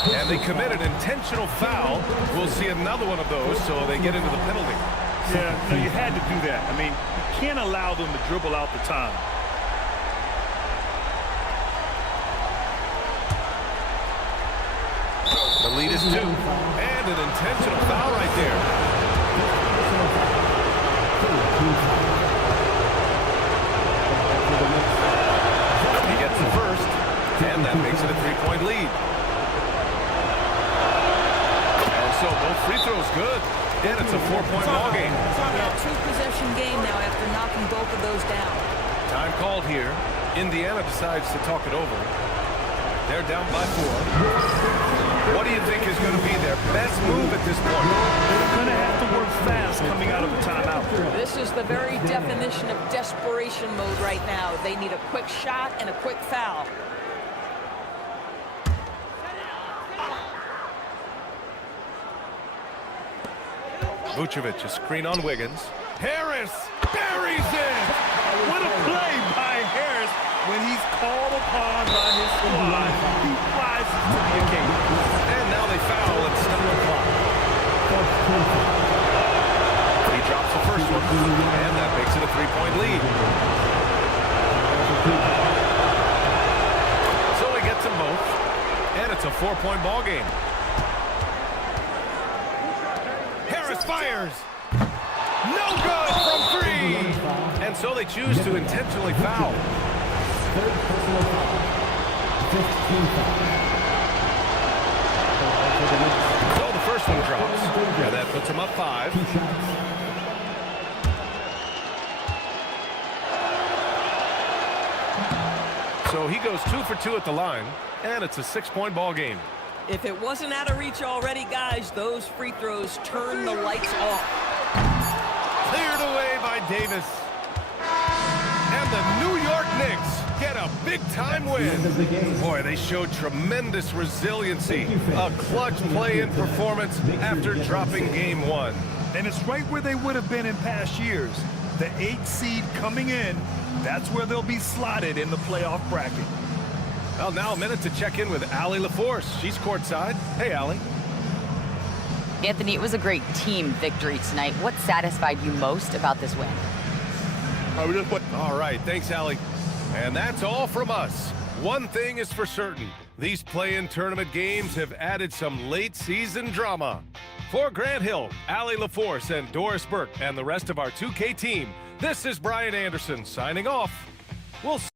And they committed intentional foul. We'll see another one of those, so they get into the penalty. Yeah, no, you had to do that. I mean, you can't allow them to dribble out the time. The lead is 2. And an intentional foul right there. He gets the first, and that makes it a 3-point lead. So both free throws good, and it's a 4-point ball game. Yeah, 2-possession game now after knocking both of those down. Time called here. Indiana decides to talk it over. They're down by 4. What do you think is going to be their best move at this point? They're going to have to work fast coming out of the timeout. This is the very definition of desperation mode right now. They need a quick shot and a quick foul. Vucevic, a screen on Wiggins. Harris buries it! What a play by Harris when he's called upon by his squad. He rises to the occasion. And now they foul and stop the clock. He drops the first one, and that makes it a 3-point lead. So he gets them both, and it's a 4-point ball game. Fires. No good from 3. And so they choose to intentionally foul. So the first one drops. And that puts them up 5. So he goes 2 for 2 at the line. And it's a 6-point ball game. If it wasn't out of reach already, guys, those free throws turn the lights off. Cleared away by Davis. And the New York Knicks get a big-time win. Boy, they showed tremendous resiliency. A clutch play-in performance after dropping Game 1. And it's right where they would have been in past years. The 8th seed coming in, that's where they'll be slotted in the playoff bracket. Well, now a minute to check in with Allie LaForce. She's courtside. Hey, Allie. Anthony, it was a great team victory tonight. What satisfied you most about this win? All right, thanks, Allie. And that's all from us. One thing is for certain. These play-in tournament games have added some late-season drama. For Grant Hill, Allie LaForce, and Doris Burke, and the rest of our 2K team, this is Brian Anderson signing off. We'll see